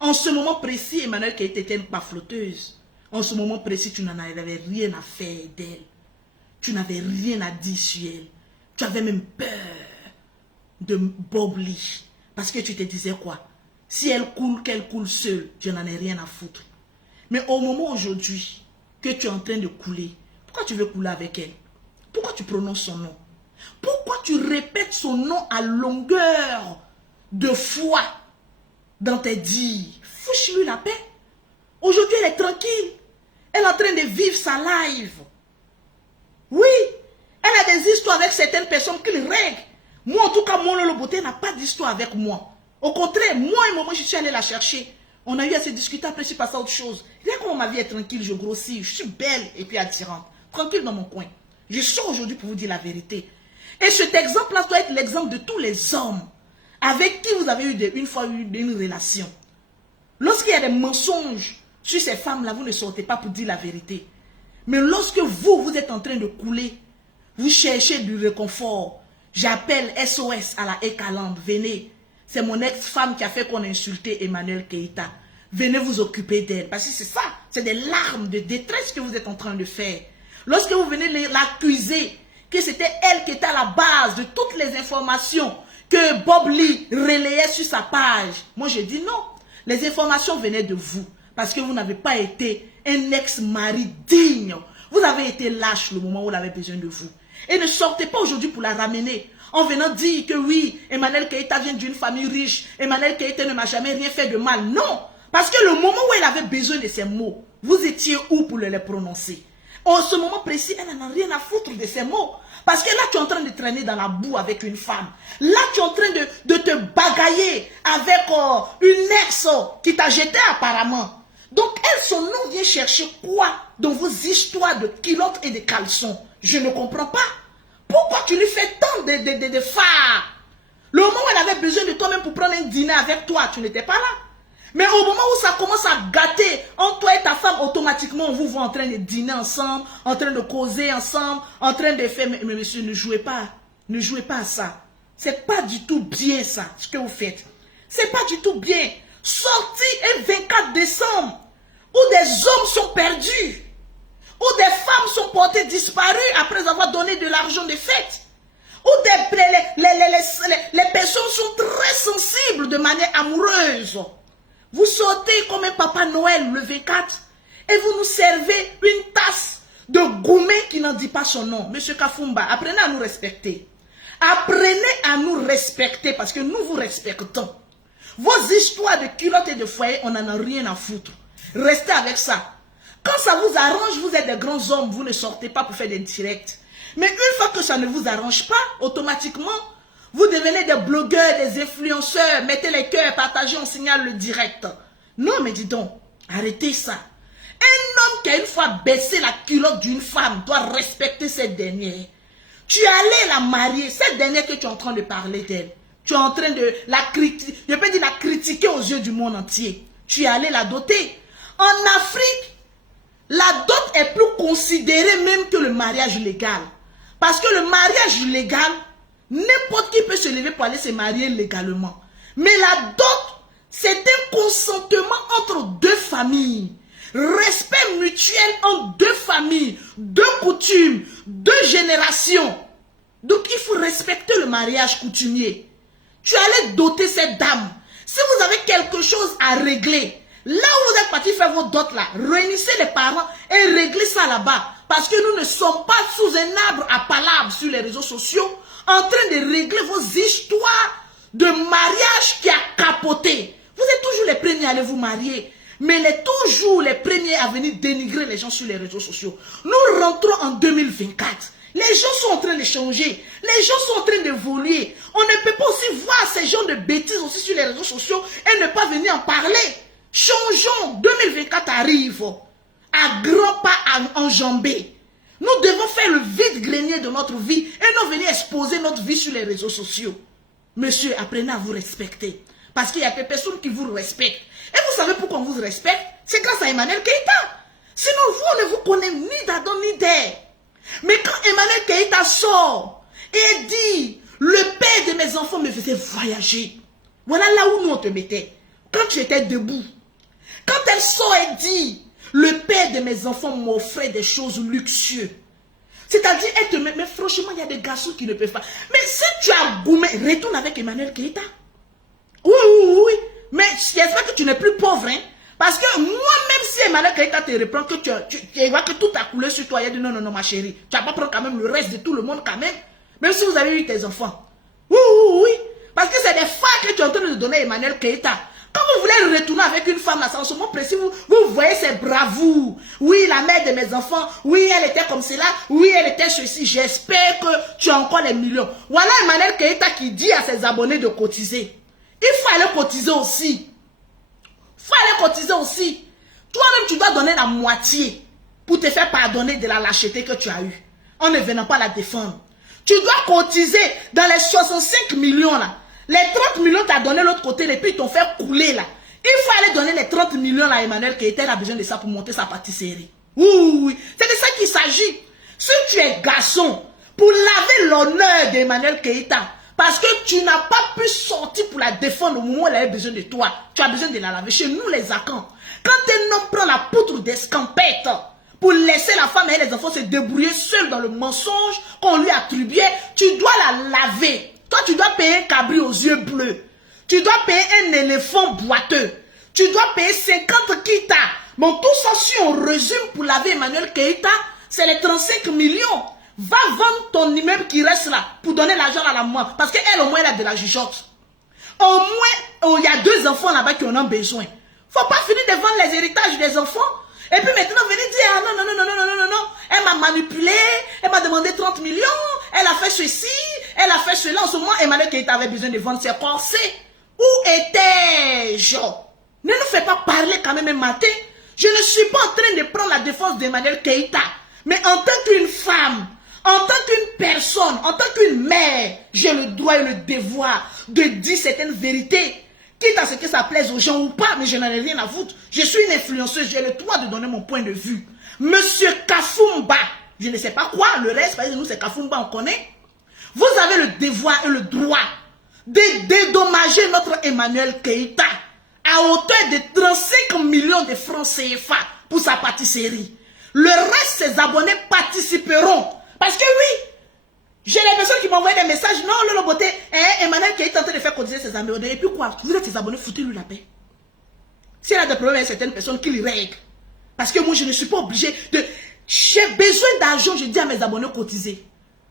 En ce moment précis, Emmanuel Keïta était une pafloteuse. En ce moment précis, tu n'en avais rien à faire d'elle. Tu n'avais rien à dire sur elle. Tu avais même peur de Bob Lee. Parce que tu te disais quoi? Si elle coule, qu'elle coule seule, je n'en ai rien à foutre. Mais au moment aujourd'hui que tu es en train de couler, pourquoi tu veux couler avec elle? Pourquoi tu prononces son nom? Pourquoi tu répètes son nom à longueur de fois dans tes dires? Fiche-lui la paix. Aujourd'hui, elle est tranquille. Elle est en train de vivre sa life. Oui, elle a des histoires avec certaines personnes qui le règlent. Moi, en tout cas, mon Lolo Beauté n'a pas d'histoire avec moi. Au contraire, moi et maman, je suis allée la chercher. On a eu à se discuter, après je suis passée à autre chose. Rien comment ma vie est tranquille, je grossis, je suis belle et puis attirante. Tranquille dans mon coin. Je sors aujourd'hui pour vous dire la vérité. Et cet exemple-là doit être l'exemple de tous les hommes avec qui vous avez eu une fois une relation. Lorsqu'il y a des mensonges sur ces femmes-là, vous ne sortez pas pour dire la vérité. Mais lorsque vous êtes en train de couler, vous cherchez du réconfort. J'appelle SOS à la Ekalande. Venez. C'est mon ex-femme qui a fait qu'on a insulté Emmanuel Keïta. Venez vous occuper d'elle. Parce que c'est ça. C'est des larmes de détresse que vous êtes en train de faire. Lorsque vous venez l'accuser que c'était elle qui était à la base de toutes les informations que Bob Lee relayait sur sa page. Moi, je dis non. Les informations venaient de vous. Parce que vous n'avez pas été un ex-mari digne. Vous avez été lâche le moment où elle avait besoin de vous. Et ne sortez pas aujourd'hui pour la ramener. En venant dire que oui, Emmanuel Keïta vient d'une famille riche. Emmanuel Keïta ne m'a jamais rien fait de mal. Non. Parce que le moment où elle avait besoin de ces mots, vous étiez où pour les prononcer? En ce moment précis, elle n'en a rien à foutre de ces mots. Parce que là, tu es en train de traîner dans la boue avec une femme. Là, tu es en train de te bagailler avec une ex qui t'a jeté apparemment. Donc, elle, son nom vient chercher quoi dans vos histoires de culottes et de caleçons? Je ne comprends pas. Pourquoi tu lui fais tant de phares? Le moment où elle avait besoin de toi même pour prendre un dîner avec toi, tu n'étais pas là. Mais au moment où ça commence à gâter entre toi et ta femme, automatiquement, on vous voit en train de dîner ensemble, en train de causer ensemble, en train de faire... Mais monsieur, ne jouez pas. Ne jouez pas à ça. C'est pas du tout bien ça, ce que vous faites. C'est pas du tout bien. Sorti un 24 décembre, où des hommes sont perdus, où des femmes sont portées disparues après avoir donné de l'argent de fête, où les personnes sont très sensibles de manière amoureuse. Vous sortez comme un papa Noël le 24 et vous nous servez une tasse de gourmet qui n'en dit pas son nom. Monsieur Kafumba, apprenez à nous respecter. Apprenez à nous respecter parce que nous vous respectons. Vos histoires de culottes et de foyer, on n'en a rien à foutre. Restez avec ça. Quand ça vous arrange, vous êtes des grands hommes, vous ne sortez pas pour faire des directs. Mais une fois que ça ne vous arrange pas, automatiquement, vous devenez des blogueurs, des influenceurs, mettez les cœurs, partagez, on signale le direct. Non, mais dis donc, arrêtez ça. Un homme qui a une fois baissé la culotte d'une femme doit respecter cette dernière. Tu es allé la marier, cette dernière que tu es en train de parler d'elle. Tu es en train de la critiquer, je peux dire la critiquer aux yeux du monde entier. Tu es allé la doter. En Afrique, la dot est plus considérée même que le mariage légal. Parce que le mariage légal, n'importe qui peut se lever pour aller se marier légalement. Mais la dot, c'est un consentement entre deux familles. Respect mutuel entre deux familles, deux coutumes, deux générations. Donc il faut respecter le mariage coutumier. Tu allais doter cette dame. Si vous avez quelque chose à régler, là où vous êtes parti faire vos dots là, réunissez les parents et réglez ça là-bas. Parce que nous ne sommes pas sous un arbre à palabres sur les réseaux sociaux en train de régler vos histoires de mariage qui a capoté. Vous êtes toujours les premiers à aller vous marier. Mais les toujours les premiers à venir dénigrer les gens sur les réseaux sociaux. Nous rentrons en 2024. Les gens sont en train de changer. Les gens sont en train d'évoluer. On ne peut pas aussi voir ces gens de bêtises aussi sur les réseaux sociaux et ne pas venir en parler. Changeons. 2024 arrive. À grands pas enjambés. Nous devons faire le vide-grenier de notre vie et non venir exposer notre vie sur les réseaux sociaux. Monsieur, apprenez à vous respecter. Parce qu'il y a des personnes qui vous respectent. Et vous savez pourquoi on vous respecte? C'est grâce à Emmanuel Keïta. Sinon, vous, on ne vous connaît ni d'Adam ni d'Ève. Mais quand Emmanuel Keïta sort et dit, le père de mes enfants me faisait voyager. Voilà là où nous on te mettait. Quand tu étais debout. Quand elle sort et dit, le père de mes enfants m'offrait des choses luxueuses. C'est-à-dire, elle te met, mais franchement, il y a des garçons qui ne peuvent pas. Mais si tu as goumé, retourne avec Emmanuel Keïta. Oui. Mais j'espère que tu n'es plus pauvre, hein. Parce que moi, même si Emmanuel Keïta te reprend, que tu vois que tout a coulé sur toi, il a dit non, ma chérie, tu vas pas prendre quand même le reste de tout le monde quand même. Même si vous avez eu tes enfants. Oui. Parce que c'est des phares que tu es en train de donner à Emmanuel Keïta. Quand vous voulez retourner avec une femme, là, en ce moment précis, vous voyez ses bravoures. Oui, la mère de mes enfants, oui, elle était comme cela, oui, elle était ceci. J'espère que tu as encore les millions. Voilà Emmanuel Keïta qui dit à ses abonnés de cotiser. Il faut aller cotiser aussi. Toi-même, tu dois donner la moitié pour te faire pardonner de la lâcheté que tu as eue. En ne venant pas la défendre. Tu dois cotiser dans les 65 millions là. Les 30 millions t'as donné l'autre côté et puis ils t'ont fait couler là. Il faut aller donner les 30 millions là à Emmanuel Keïta. Il a besoin de ça pour monter sa pâtisserie. Oui. C'est de ça qu'il s'agit. Si tu es garçon, pour laver l'honneur d'Emmanuel Keïta, parce que tu n'as pas pu sortir pour la défendre au moment où elle avait besoin de toi. Tu as besoin de la laver. Chez nous, les Akans, quand un homme prend la poutre d'escampette pour laisser la femme et les enfants se débrouiller seuls dans le mensonge qu'on lui attribuait, tu dois la laver. Toi, tu dois payer un cabri aux yeux bleus. Tu dois payer un éléphant boiteux. Tu dois payer 50 kita. Bon, tout ça, si on résume pour laver Emmanuel Keïta, c'est les 35 millions. Va vendre ton immeuble qui reste là pour donner l'argent à la maman. Parce qu'elle, au moins, elle a de la jugeote. Au moins, il y a 2 enfants là-bas qui en ont besoin. Faut pas finir de vendre les héritages des enfants. Et puis maintenant, venez dire, ah non. Elle m'a manipulé, elle m'a demandé 30 millions, elle a fait ceci, elle a fait cela. En ce moment, Emmanuel Keïta avait besoin de vendre ses corsets. Où étais-je? Ne nous fais pas parler quand même un matin. Je ne suis pas en train de prendre la défense d'Emmanuel Keïta. Mais en tant qu'une femme, en tant qu'une personne, en tant qu'une mère, j'ai le droit et le devoir de dire certaines vérités. Quitte à ce que ça plaise aux gens ou pas, mais je n'en ai rien à foutre. Je suis une influenceuse, j'ai le droit de donner mon point de vue. Monsieur Kafumba, je ne sais pas quoi, le reste, parce que nous c'est Kafumba, on connaît. Vous avez le devoir et le droit de dédommager notre Emmanuel Keïta à hauteur de 35 millions de francs CFA pour sa pâtisserie. Le reste, ses abonnés participeront. Parce que oui, j'ai les personnes qui m'envoient des messages. Non, Lolo Beauté, Emmanuel Keïta est en train de faire cotiser ses abonnés. Et puis quoi? Vous êtes ses abonnés, foutez-lui la paix. S'il a des problèmes avec certaines personnes, qu'il les règle. Parce que moi, je ne suis pas obligé de... J'ai besoin d'argent, je dis à mes abonnés cotiser.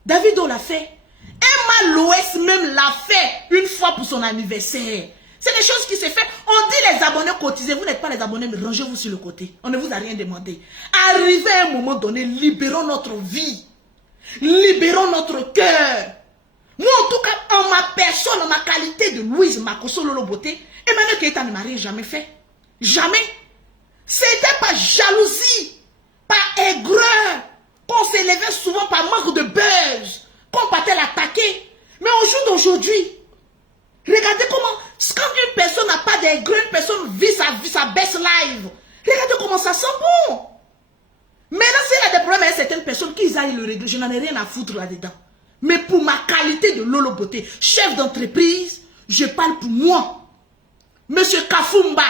Davido l'a fait. Emma Loès même l'a fait une fois pour son anniversaire. C'est des choses qui se font. On dit les abonnés cotisés. Vous n'êtes pas les abonnés, mais rangez-vous sur le côté. On ne vous a rien demandé. Arrivé à un moment donné, libérons notre vie. Libérons notre cœur. Moi, en tout cas, en ma personne, en ma qualité de Louise Makosso Lolo Beauté, Emmanuel Keita ne m'a rien jamais fait. Jamais. C'était pas jalousie, pas aigreur, qu'on s'élevait souvent par manque de buzz, qu'on partait l'attaquer. Mais au jour d'aujourd'hui, regardez comment, quand une personne n'a pas d'aigreur, une personne vit sa best life, regardez comment ça sent bon. Maintenant, s'il y a des problèmes avec certaines personnes, qu'ils aillent le régler, je n'en ai rien à foutre là-dedans. Mais pour ma qualité de Lolo Beauté, chef d'entreprise, je parle pour moi. Monsieur Kafumba,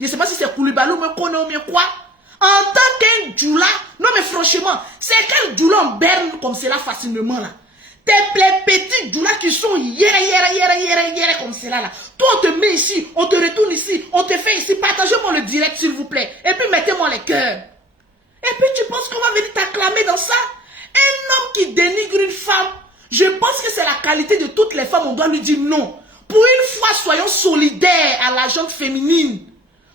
je ne sais pas si c'est Koulibalou, mais qu'on ou bien quoi. En tant qu'un djoula, non mais franchement, c'est quel djoula en berne comme cela facilement là. Tes petits djoulas qui sont hier comme cela là. Toi on te met ici, on te retourne ici, on te fait ici. Partagez-moi le direct s'il vous plaît. Et puis mettez-moi les cœurs. Et puis tu penses qu'on va venir t'acclamer dans ça? Un homme qui dénigre une femme, je pense que c'est la qualité de toutes les femmes, on doit lui dire non. Pour une fois, soyons solidaires à la gente féminine.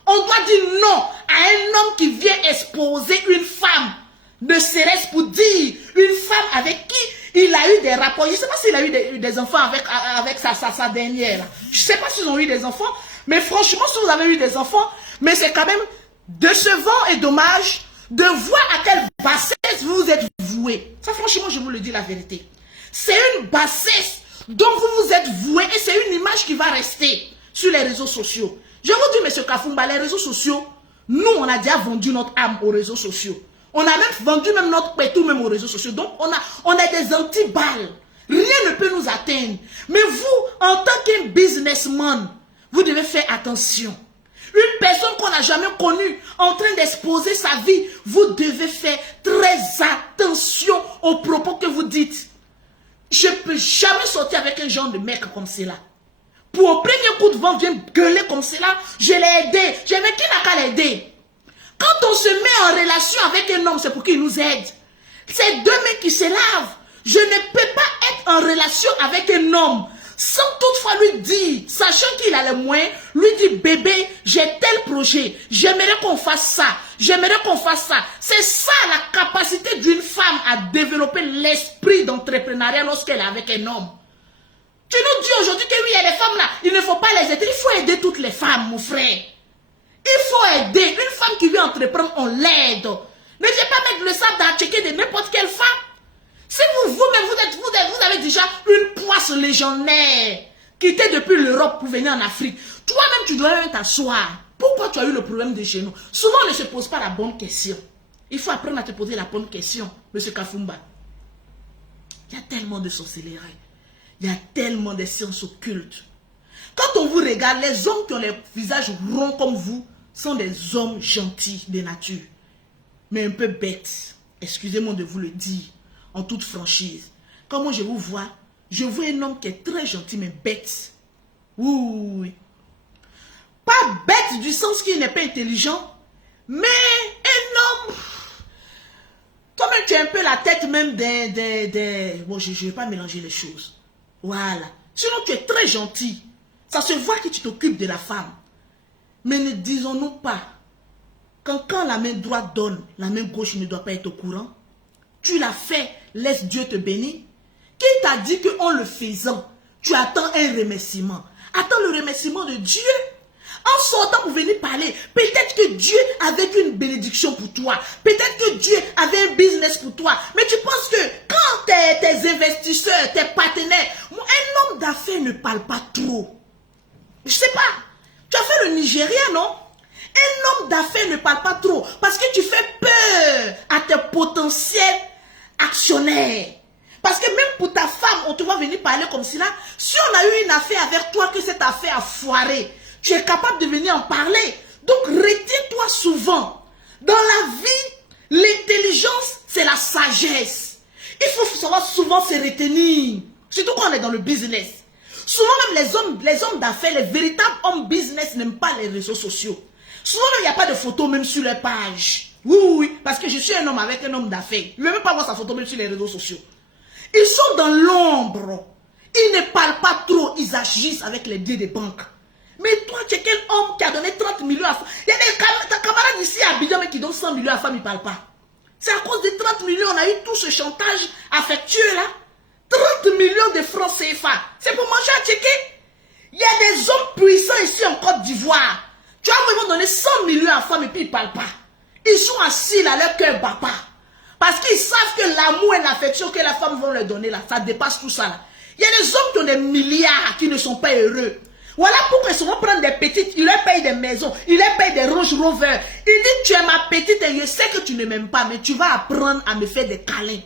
On doit dire non à un homme qui vient exposer une femme. Ne serait-ce pour dire une femme avec qui il a eu des rapports. Je ne sais pas s'il a eu des enfants avec sa dernière. Là. Je ne sais pas s'ils ont eu des enfants. Mais franchement, si vous avez eu des enfants, mais c'est quand même décevant et dommage de voir à quelle bassesse vous vous êtes voué. Ça, franchement, je vous le dis la vérité. C'est une bassesse dont vous vous êtes voué et c'est une image qui va rester sur les réseaux sociaux. Je vous dis, monsieur Kafumba, les réseaux sociaux, nous, on a déjà vendu notre âme aux réseaux sociaux. On a même vendu même notre pétou même aux réseaux sociaux. Donc, on a des anti-balles. Rien ne peut nous atteindre. Mais vous, en tant qu'un businessman, vous devez faire attention. Une personne qu'on n'a jamais connue en train d'exposer sa vie, vous devez faire très attention aux propos que vous dites. Je ne peux jamais sortir avec un genre de mec comme cela. Pour au premier coup de vent, vient gueuler comme cela, je l'ai aidé. Je dis, mais qui n'a qu'à l'aider? Quand on se met en relation avec un homme, c'est pour qu'il nous aide. C'est deux mecs qui se lavent. Je ne peux pas être en relation avec un homme sans toutefois lui dire, sachant qu'il a les moyens, lui dire, bébé, j'ai tel projet, j'aimerais qu'on fasse ça, j'aimerais qu'on fasse ça. C'est ça la capacité d'une femme à développer l'esprit d'entrepreneuriat lorsqu'elle est avec un homme. Tu nous dis aujourd'hui que oui, il y a des femmes là, il ne faut pas les aider, il faut aider toutes les femmes, mon frère. Il faut aider. Une femme qui veut entreprendre, on l'aide. Ne viens pas mettre le sable dans le checker de n'importe quelle femme. Si vous-même, vous avez déjà une poisse légendaire, quittée depuis l'Europe pour venir en Afrique, toi-même, tu dois même t'asseoir. Pourquoi tu as eu le problème de chez nous? Souvent, on ne se pose pas la bonne question. Il faut apprendre à te poser la bonne question, monsieur Kafumba. Il y a tellement de sorcellerie. Il y a tellement de sciences occultes. Quand on vous regarde, les hommes qui ont les visages ronds comme vous sont des hommes gentils de nature. Mais un peu bêtes. Excusez-moi de vous le dire en toute franchise. Quand moi je vous vois un homme qui est très gentil mais bête. Oui. Pas bête du sens qu'il n'est pas intelligent, mais un homme... Toi-même tu as un peu la tête même des... Bon, je ne vais pas mélanger les choses. Voilà. Sinon tu es très gentil. Ça se voit que tu t'occupes de la femme. Mais ne disons-nous pas, quand la main droite donne, la main gauche ne doit pas être au courant. Tu l'as fait, laisse Dieu te bénir. Qui t'a dit qu'en le faisant, tu attends un remerciement? Attends le remerciement de Dieu. En sortant pour venir parler, peut-être que Dieu avait une bénédiction pour toi. Peut-être que Dieu avait un business pour toi. Mais tu penses que quand tes investisseurs, tes partenaires, un homme d'affaires ne parle pas trop. Je sais pas. Tu as fait le Nigeria, non? Un homme d'affaires ne parle pas trop parce que tu fais peur à tes potentiels actionnaires. Parce que même pour ta femme, on te va venir parler comme cela. Si on a eu une affaire avec toi, que cette affaire a foiré, tu es capable de venir en parler. Donc retiens-toi souvent. Dans la vie, l'intelligence, c'est la sagesse. Il faut savoir souvent se retenir. Surtout quand on est dans le business. Souvent même les hommes d'affaires, les véritables hommes business n'aiment pas les réseaux sociaux. Souvent même il n'y a pas de photos même sur les pages. Oui, parce que je suis un homme avec un homme d'affaires. Il ne veut même pas voir sa photo même sur les réseaux sociaux. Ils sont dans l'ombre. Ils ne parlent pas trop, ils agissent avec les dieux des banques. Mais toi, tu es quel homme qui a donné 30 millions à femme? Il y a des camarades ici à Abidjan qui donnent 100 millions à femme, ils ne parlent pas. C'est à cause des 30 millions, on a eu tout ce chantage affectueux là. 30 millions de francs CFA. C'est pour manger à checker. Il y a des hommes puissants ici en Côte d'Ivoire. Tu vois, ils vont donner 100 millions à femme et puis ils ne parlent pas. Ils sont assis là, leur cœur bat pas. Parce qu'ils savent que l'amour et l'affection que la femme va leur donner là, ça dépasse tout ça là. Il y a des hommes qui ont des milliards qui ne sont pas heureux. Voilà pourquoi ils vont prendre des petites, ils leur payent des maisons, ils leur payent des Range Rover. Ils disent, tu es ma petite et je sais que tu ne m'aimes pas, mais tu vas apprendre à me faire des câlins.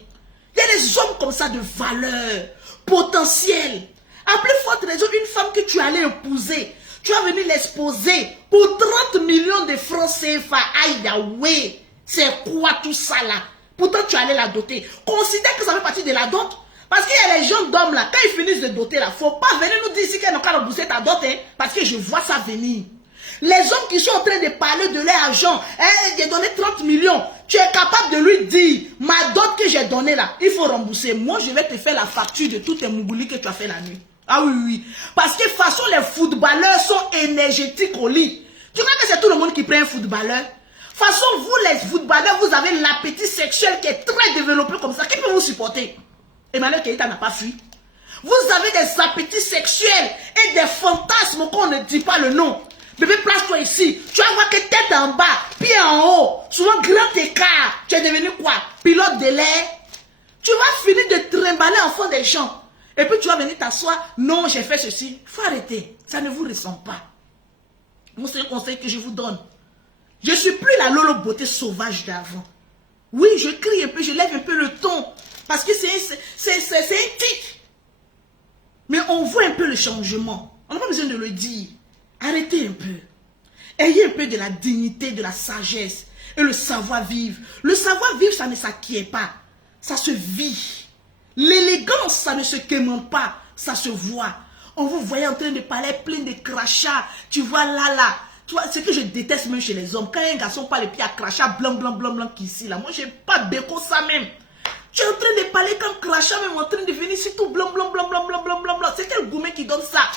Il y a des hommes comme ça de valeur, potentiel. À plus forte raison, une femme que tu allais épouser, tu vas venir l'exposer pour 30 millions de francs CFA. Aïe, Yahweh, c'est quoi tout ça là? Pourtant, tu allais la doter. Considère que ça fait partie de la dot. Parce qu'il y a les jeunes d'hommes là, quand ils finissent de doter là, faut pas venir nous dire ici qu'elles n'ont qu'à rembourser ta dot, hein, parce que je vois ça venir. Les hommes qui sont en train de parler de leur argent, hein, j'ai donné 30 millions, tu es capable de lui dire, ma dot que j'ai donnée là, il faut rembourser. Moi, je vais te faire la facture de tous tes mouboulis que tu as fait la nuit. Ah oui, oui. Parce que de toute façon, les footballeurs sont énergétiques au lit. Tu vois que c'est tout le monde qui prend un footballeur? De toute façon, vous les footballeurs, vous avez l'appétit sexuel qui est très développé comme ça. Qui peut vous supporter? Emmanuel Keïta n'a pas fui. Vous avez des appétits sexuels et des fantasmes qu'on ne dit pas le nom. Bébé, place-toi ici. Tu vas voir que tête en bas, pied en haut, souvent grand écart. Tu es devenu quoi? Pilote de l'air. Tu vas finir de trimballer en fond des champs. Et puis tu vas venir t'asseoir. Non, j'ai fait ceci. Il faut arrêter. Ça ne vous ressemble pas. Moi, c'est un conseil que je vous donne. Je ne suis plus la Lolo beauté sauvage d'avant. Oui, je crie un peu, je lève un peu le ton. Parce que c'est un tic. Mais on voit un peu le changement. On n'a pas besoin de le dire. Arrêtez un peu. Ayez un peu de la dignité, de la sagesse et le savoir-vivre. Le savoir-vivre, ça ne s'acquiert pas. Ça se vit. L'élégance, ça ne se quémande pas. Ça se voit. On vous voyait en train de parler plein de crachats. Tu vois là. Tu vois, ce que je déteste même chez les hommes. Quand un garçon parle et puis il y a crachat blanc qu'ici là. Moi, j'ai pas béco ça même. Tu es en train de parler comme crachat, même en train de venir ici tout blanc. C'est quel gourmet qui donne ça?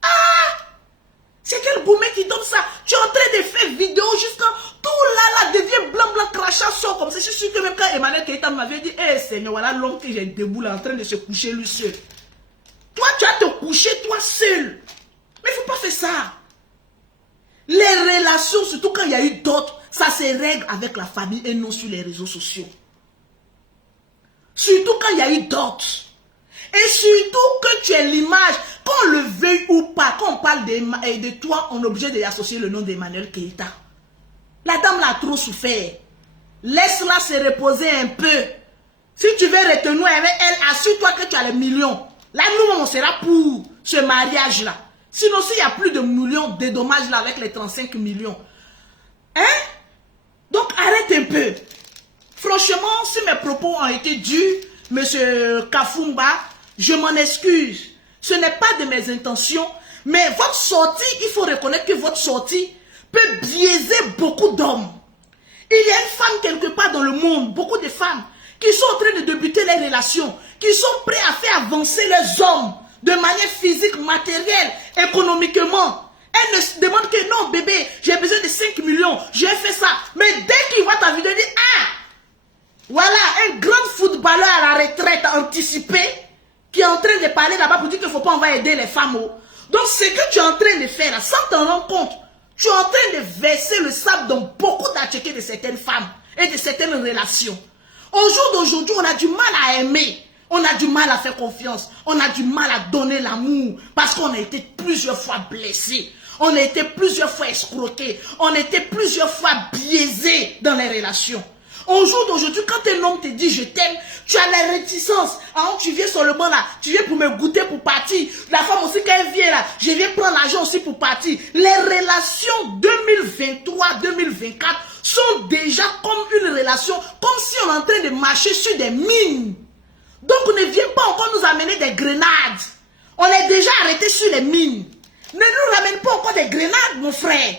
Ah! C'est quel gourmet qui donne ça? Tu es en train de faire vidéo jusqu'à tout là devient blanc, crachat sort comme ça. Je suis sûr que même quand Emmanuel Keïta m'avait dit, eh Seigneur, voilà l'homme que j'ai debout là en train de se coucher lui seul. Toi, tu vas te coucher toi seul. Mais il ne faut pas faire ça. Les relations, surtout quand il y a eu d'autres, ça se règle avec la famille et non sur les réseaux sociaux. Surtout quand il y a eu d'autres. Et surtout que tu es l'image, qu'on le veuille ou pas, quand on parle de toi, on est obligé d'associer le nom d'Emmanuel Keïta. La dame l'a trop souffert. Laisse-la se reposer un peu. Si tu veux retenir avec elle, assure-toi que tu as les millions. Là, nous, on sera pour ce mariage-là. Sinon, s'il y a plus de millions de dommages là avec les 35 millions. Hein? Donc, arrête un peu. Franchement, si mes propos ont été durs, monsieur Kafumba, je m'en excuse. Ce n'est pas de mes intentions, mais votre sortie, il faut reconnaître que votre sortie peut biaiser beaucoup d'hommes. Il y a une femme quelque part dans le monde, beaucoup de femmes, qui sont en train de débuter les relations, qui sont prêts à faire avancer les hommes de manière physique, matérielle, économiquement. Elles ne se demandent que non, bébé, j'ai besoin de 5 millions, j'ai fait ça. Mais dès qu'il voit ta vidéo, il dit, ah, voilà, un grand footballeur à la retraite anticipée qui est en train de parler là-bas pour dire qu'il ne faut pas, on va aider les femmes. Donc, ce que tu es en train de faire, là, sans t'en rendre compte, tu es en train de verser le sable dans beaucoup d'attiqués de certaines femmes et de certaines relations. Au jour d'aujourd'hui, on a du mal à aimer. On a du mal à faire confiance. On a du mal à donner l'amour parce qu'on a été plusieurs fois blessés. On a été plusieurs fois escroqués. On a été plusieurs fois biaisés dans les relations. Au jour d'aujourd'hui, quand un homme te dit je t'aime, tu as la réticence. Ah, tu viens sur le banc là, tu viens pour me goûter pour partir. La femme aussi quand elle vient là, je viens prendre l'argent aussi pour partir. Les relations 2023-2024 sont déjà comme une relation, comme si on est en train de marcher sur des mines. Donc ne viens pas encore nous amener des grenades. On est déjà arrêté sur les mines. Ne nous ramène pas encore des grenades, mon frère.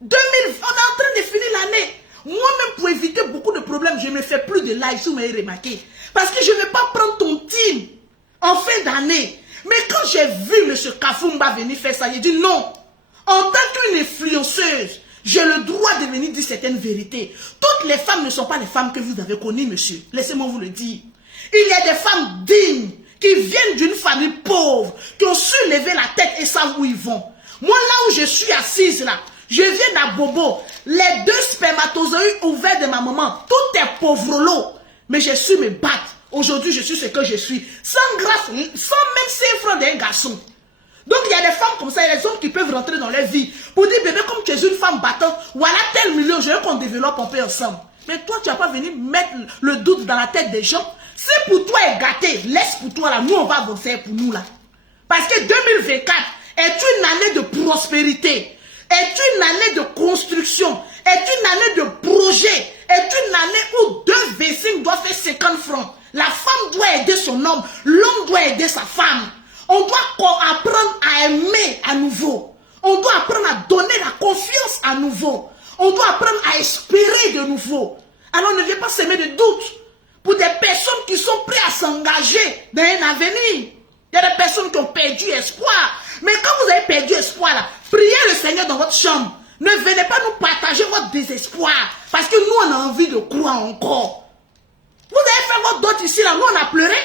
2000, on est en train de finir l'année. Moi-même, pour éviter beaucoup de problèmes, je ne fais plus de live, si vous m'avez remarqué. Parce que je ne vais pas prendre ton team en fin d'année. Mais quand j'ai vu M. Kafumba venir faire ça, j'ai dit non. En tant qu'une influenceuse, j'ai le droit de venir dire certaines vérités. Toutes les femmes ne sont pas les femmes que vous avez connues, monsieur. Laissez-moi vous le dire. Il y a des femmes dignes qui viennent d'une famille pauvre, qui ont su lever la tête et savent où ils vont. Moi, là où je suis assise, là, je viens d'Abobo. Les 2 spermatozoïdes ouverts de ma maman, tout est pauvre. Mais j'ai su me battre. Aujourd'hui, je suis ce que je suis. Sans grâce, sans même 5 francs d'un garçon. Donc, il y a des femmes comme ça, il y a des hommes qui peuvent rentrer dans leur vie pour dire, bébé, comme tu es une femme battante, voilà tel million, je veux qu'on développe un peu ensemble. Mais toi, tu n'as pas venu mettre le doute dans la tête des gens. C'est pour toi est gâté, laisse pour toi là, nous on va avancer pour nous là. Parce que 2024 est une année de prospérité, est une année de construction, est une année de projet, est une année où 2 vessimes doivent faire 50 francs. La femme doit aider son homme, l'homme doit aider sa femme. On doit apprendre à aimer à nouveau. On doit apprendre à donner la confiance à nouveau. On doit apprendre à espérer de nouveau. Alors ne viens pas s'aimer de doute pour des personnes qui sont prêtes à s'engager dans un avenir. Il y a des personnes qui ont perdu espoir. Mais quand vous avez perdu espoir, là, priez le Seigneur dans votre chambre. Ne venez pas nous partager votre désespoir. Parce que nous, on a envie de croire encore. Vous avez fait votre dot ici, là. Nous, on a pleuré.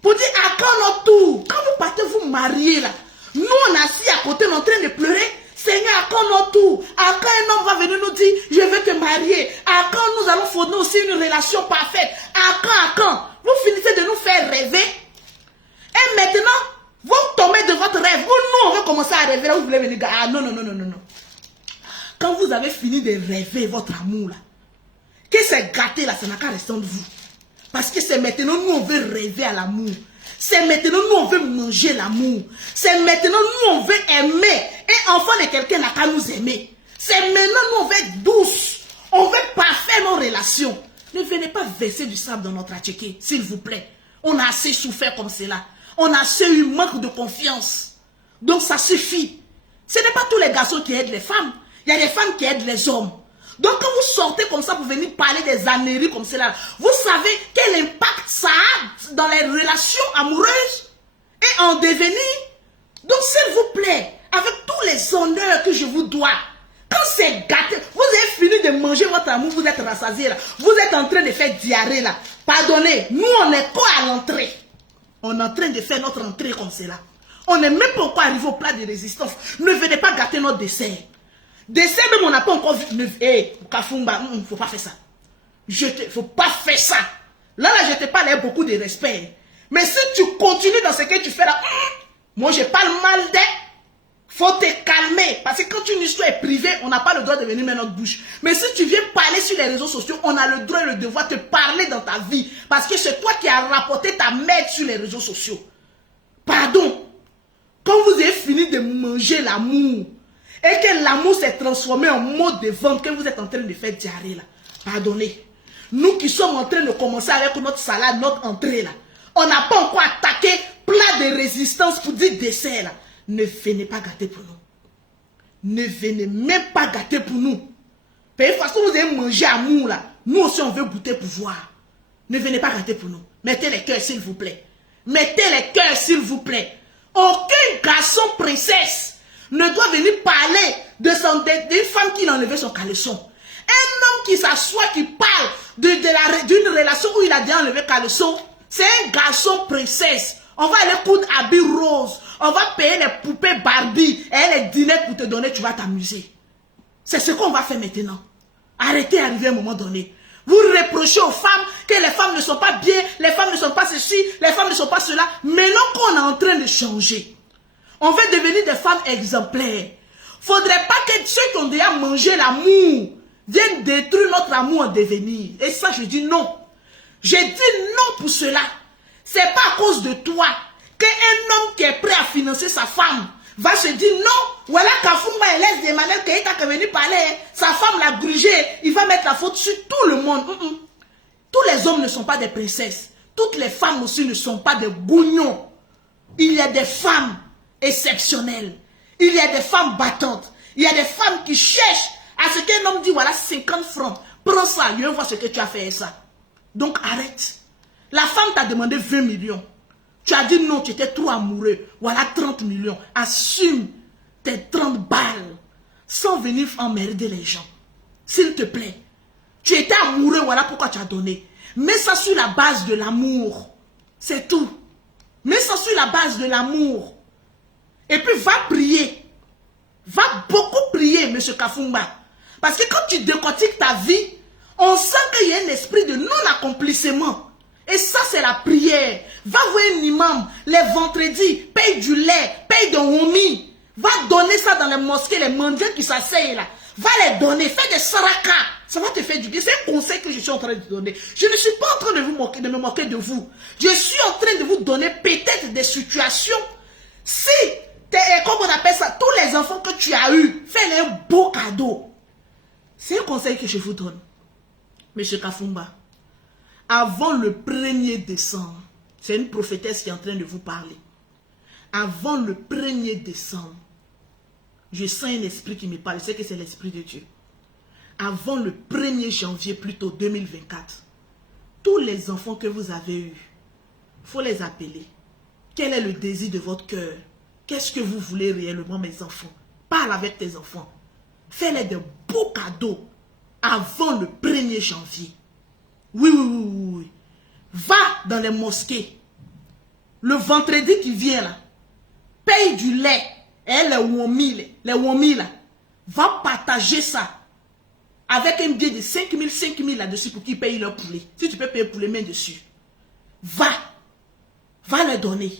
Pour dire, à quand notre tour? Quand vous partez vous marier, là. Nous, on est assis à côté, on est en train de pleurer. Seigneur, à quand notre tour? À quand un homme va venir nous dire, je veux te marier? À quand nous allons fonder aussi une relation parfaite? À quand? Vous finissez de nous faire rêver. Et maintenant, vous tombez de votre rêve. Nous, on veut commencer à rêver. Là, vous voulez venir. Ah non. Quand vous avez fini de rêver votre amour, là, que c'est gâté, là, ça n'a qu'à rester de vous. Parce que c'est maintenant, nous, on veut rêver à l'amour. C'est maintenant, nous, on veut manger l'amour. C'est maintenant, nous, on veut aimer. Et enfant de quelqu'un n'a qu'à nous aimer. C'est maintenant, nous, on veut être douce. On veut parfaire nos relations. Ne venez pas verser du sable dans notre attiqué, s'il vous plaît. On a assez souffert comme cela. On a assez eu manque de confiance. Donc, ça suffit. Ce n'est pas tous les garçons qui aident les femmes. Il y a des femmes qui aident les hommes. Donc, quand vous sortez comme ça pour venir parler des âneries comme cela, vous savez quel impact ça a dans les relations amoureuses et en devenir. Donc, s'il vous plaît, avec tous les honneurs que je vous dois, quand c'est gâté, vous avez fini de manger votre amour, vous êtes rassasié là, vous êtes en train de faire diarrhée là. Pardonnez, nous on est quoi à l'entrée? On est en train de faire notre entrée comme cela. On n'est même pas encore arrivé au plat de résistance. Ne venez pas gâter notre dessert. Dessert même on n'a pas encore vu. Hé, Kafumba, il ne faut pas faire ça. Il ne faut pas faire ça. Là, je te parle avec beaucoup de respect. Mais si tu continues dans ce que tu fais là, moi je parle mal d'elle. Faut te calmer. Parce que quand une histoire est privée, on n'a pas le droit de venir mettre notre bouche. Mais si tu viens parler sur les réseaux sociaux, on a le droit et le devoir de te parler dans ta vie. Parce que c'est toi qui as rapporté ta merde sur les réseaux sociaux. Pardon. Quand vous avez fini de manger l'amour, et que l'amour s'est transformé en mode de vente, que vous êtes en train de faire diarrhée là, pardonnez. Nous qui sommes en train de commencer avec notre salade, notre entrée là, on n'a pas encore attaqué plat de résistance pour dire dessert là. Ne venez pas gâter pour nous. Ne venez même pas gâter pour nous. De toute façon, vous avez mangé amour là. Nous aussi, on veut goûter pour voir. Ne venez pas gâter pour nous. Mettez les cœurs, s'il vous plaît. Mettez les cœurs, s'il vous plaît. Aucun garçon princesse ne doit venir parler d'une femme qui a enlevé son caleçon. Un homme qui s'assoit, qui parle d'une relation où il a déjà enlevé caleçon, c'est un garçon princesse. On va aller coudre habits roses. On va payer les poupées Barbie et les dîners pour te donner, tu vas t'amuser. C'est ce qu'on va faire maintenant. Arrêtez d'arriver à un moment donné. Vous reprochez aux femmes que les femmes ne sont pas bien, les femmes ne sont pas ceci, les femmes ne sont pas cela. Maintenant qu'on est en train de changer, on veut devenir des femmes exemplaires. Faudrait pas que ceux qui ont déjà mangé l'amour viennent détruire notre amour en devenir. Et ça, je dis non. Je dis non pour cela. C'est pas à cause de toi qu'un homme qui est prêt à financer sa femme va se dire non, voilà Kafumba elle laisse des manettes qu'il est venu parler, sa femme l'a grugé, il va mettre la faute sur tout le monde. Tous les hommes ne sont pas des princesses. Toutes les femmes aussi ne sont pas des gougnons. Il y a des femmes exceptionnelles. Il y a des femmes battantes. Il y a des femmes qui cherchent à ce qu'un homme dit voilà 50 francs. Prends ça, je veux voir ce que tu as fait avec ça. Donc arrête. La femme t'a demandé 20 millions. Tu as dit non, tu étais trop amoureux. Voilà 30 millions. Assume tes 30 balles. sans venir emmerder les gens. S'il te plaît. Tu étais amoureux, voilà pourquoi tu as donné. Mets ça sur la base de l'amour. C'est tout. Mets ça sur la base de l'amour. Et puis va prier. Va beaucoup prier, M. Kafumba. Parce que quand tu décortiques ta vie, on sent qu'il y a un esprit de non-accomplissement. Et ça, c'est la prière. Va voir un imam, les vendredis, paye du lait, paye de homi. Va donner ça dans les mosquées, les mendiants qui s'asseyent là. Va les donner, fais des saraka. Ça va te faire du bien. C'est un conseil que je suis en train de donner. Je ne suis pas en train de me moquer de vous. Je suis en train de vous donner peut-être des situations. Si, comme on appelle ça, tous les enfants que tu as eus, fais-les un beau cadeau. C'est un conseil que je vous donne. Monsieur Kafumba, avant le 1er décembre, c'est une prophétesse qui est en train de vous parler. Avant le 1er décembre, je sens un esprit qui me parle. Je sais que c'est l'esprit de Dieu. Avant le 1er janvier, plutôt 2024, tous les enfants que vous avez eus, il faut les appeler. Quel est le désir de votre cœur? Qu'est-ce que vous voulez réellement, mes enfants? Parle avec tes enfants. Fais-les de beaux cadeaux avant le 1er janvier. Oui. Va dans les mosquées. Le vendredi qui vient là, paye du lait. Et les womis là, va partager ça avec un billet de 5 000 là-dessus pour qu'ils payent leur poulet. Si tu peux payer pour les mains dessus, va leur donner.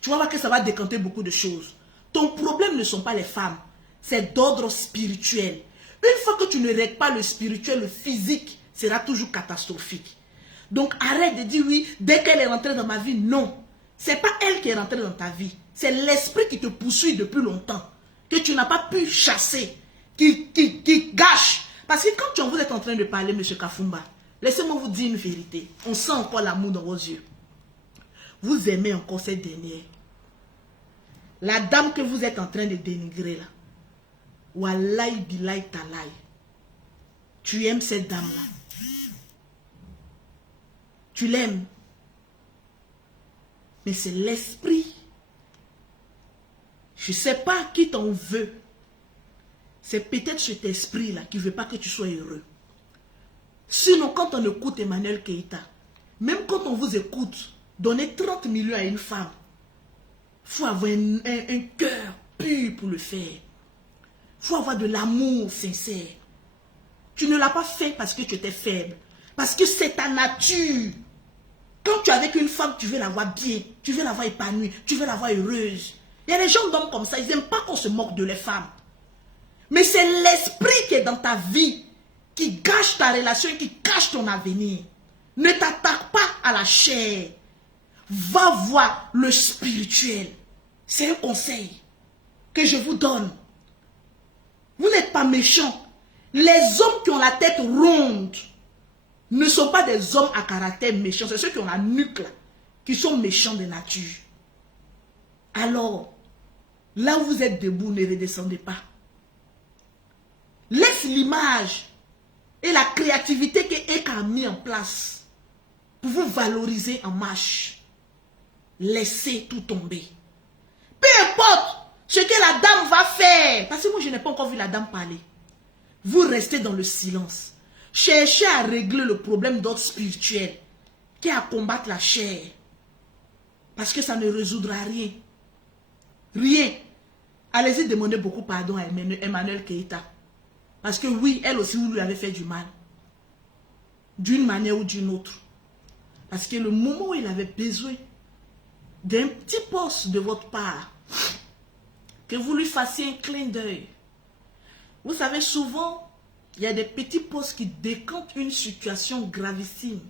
Tu vas voir que ça va décanter beaucoup de choses. Ton problème ne sont pas les femmes, c'est d'ordre spirituel. Une fois que tu ne règles pas le spirituel, le physique sera toujours catastrophique. Donc arrête de dire oui, dès qu'elle est rentrée dans ma vie, non. C'est pas elle qui est rentrée dans ta vie. C'est l'esprit qui te poursuit depuis longtemps, que tu n'as pas pu chasser, qui gâche. Parce que quand vous êtes en train de parler, M. Kafumba, laissez-moi vous dire une vérité. On sent encore l'amour dans vos yeux. Vous aimez encore cette dernière. La dame que vous êtes en train de dénigrer là. Wallahi billahi talaï. Tu aimes cette dame-là. Tu l'aimes. Mais c'est l'esprit. Je ne sais pas qui t'en veut. C'est peut-être cet esprit-là qui ne veut pas que tu sois heureux. Sinon, quand on écoute Emmanuel Keïta, même quand on vous écoute, donner 30 millions à une femme, il faut avoir un cœur pur pour le faire. Il faut avoir de l'amour sincère. Tu ne l'as pas fait parce que tu étais faible. Parce que c'est ta nature. Quand tu es avec une femme, tu veux la voir bien, tu veux la voir épanouie, tu veux la voir heureuse. Il y a des gens d'hommes comme ça, ils n'aiment pas qu'on se moque de les femmes. Mais c'est l'esprit qui est dans ta vie, qui gâche ta relation et qui cache ton avenir. Ne t'attaque pas à la chair. Va voir le spirituel. C'est un conseil que je vous donne. Vous n'êtes pas méchants. Les hommes qui ont la tête ronde ne sont pas des hommes à caractère méchant. C'est ceux qui ont la nuque là, qui sont méchants de nature. Alors, là où vous êtes debout, ne redescendez pas. Laisse l'image et la créativité que Eka a mis en place pour vous valoriser en marche. Laissez tout tomber. Peu importe ce que la dame va faire. Parce que moi, je n'ai pas encore vu la dame parler. Vous restez dans le silence. Cherchez à régler le problème d'ordre spirituel qui est à combattre la chair. Parce que ça ne résoudra rien. Rien. Allez-y demander beaucoup pardon à Emmanuel Keïta. Parce que oui, elle aussi, vous lui avez fait du mal. D'une manière ou d'une autre. Parce que le moment où il avait besoin d'un petit poste de votre part, que vous lui fassiez un clin d'œil. Vous savez, souvent, il y a des petits postes qui décantent une situation gravissime.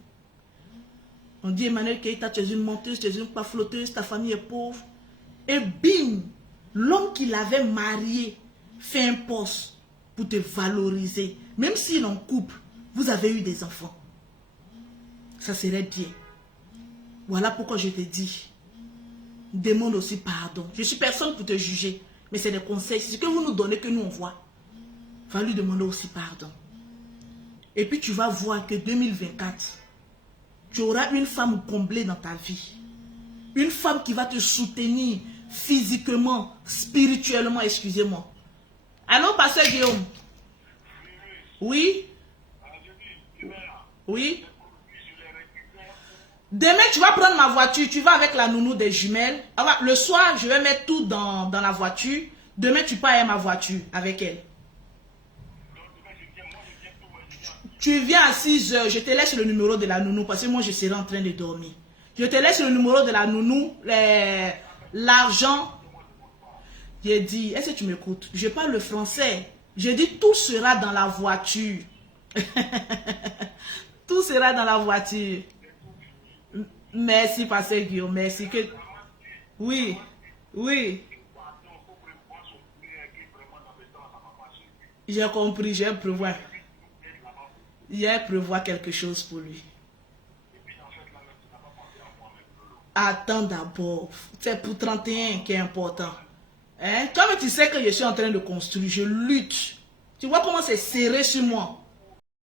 On dit, Emmanuel Keïta, tu es une menteuse, tu es une pafloteuse, ta famille est pauvre. Et bim, l'homme qui l'avait marié fait un poste pour te valoriser. Même s'il est en couple, vous avez eu des enfants. Ça serait bien. Voilà pourquoi je te dis, demande aussi pardon. Je suis personne pour te juger, mais c'est des conseils. C'est ce que vous nous donnez que nous on voit. Va lui demander aussi pardon. Et puis tu vas voir que 2024, tu auras une femme comblée dans ta vie. Une femme qui va te soutenir physiquement, spirituellement, excusez-moi. Allô, pasteur Guillaume? Oui? Oui? Demain, tu vas prendre ma voiture, tu vas avec la nounou des jumelles. Le soir, je vais mettre tout dans la voiture. Demain, tu pars avec ma voiture, avec elle. Tu viens à 6 heures, je te laisse le numéro de la nounou parce que moi, je serai en train de dormir. Je te laisse le numéro de la nounou, l'argent. J'ai dit, est-ce que tu m'écoutes? Je parle le français. Je dis, tout sera dans la voiture. Tout sera dans la voiture. Merci, pasteur Guillaume. Merci. Oui, oui. J'ai compris, j'ai prévoir. J'ai prévoir quelque chose pour lui. Attends d'abord. C'est pour 31 qui est important. Hein? Toi, tu sais que je suis en train de construire. Je lutte. Tu vois comment c'est serré sur moi.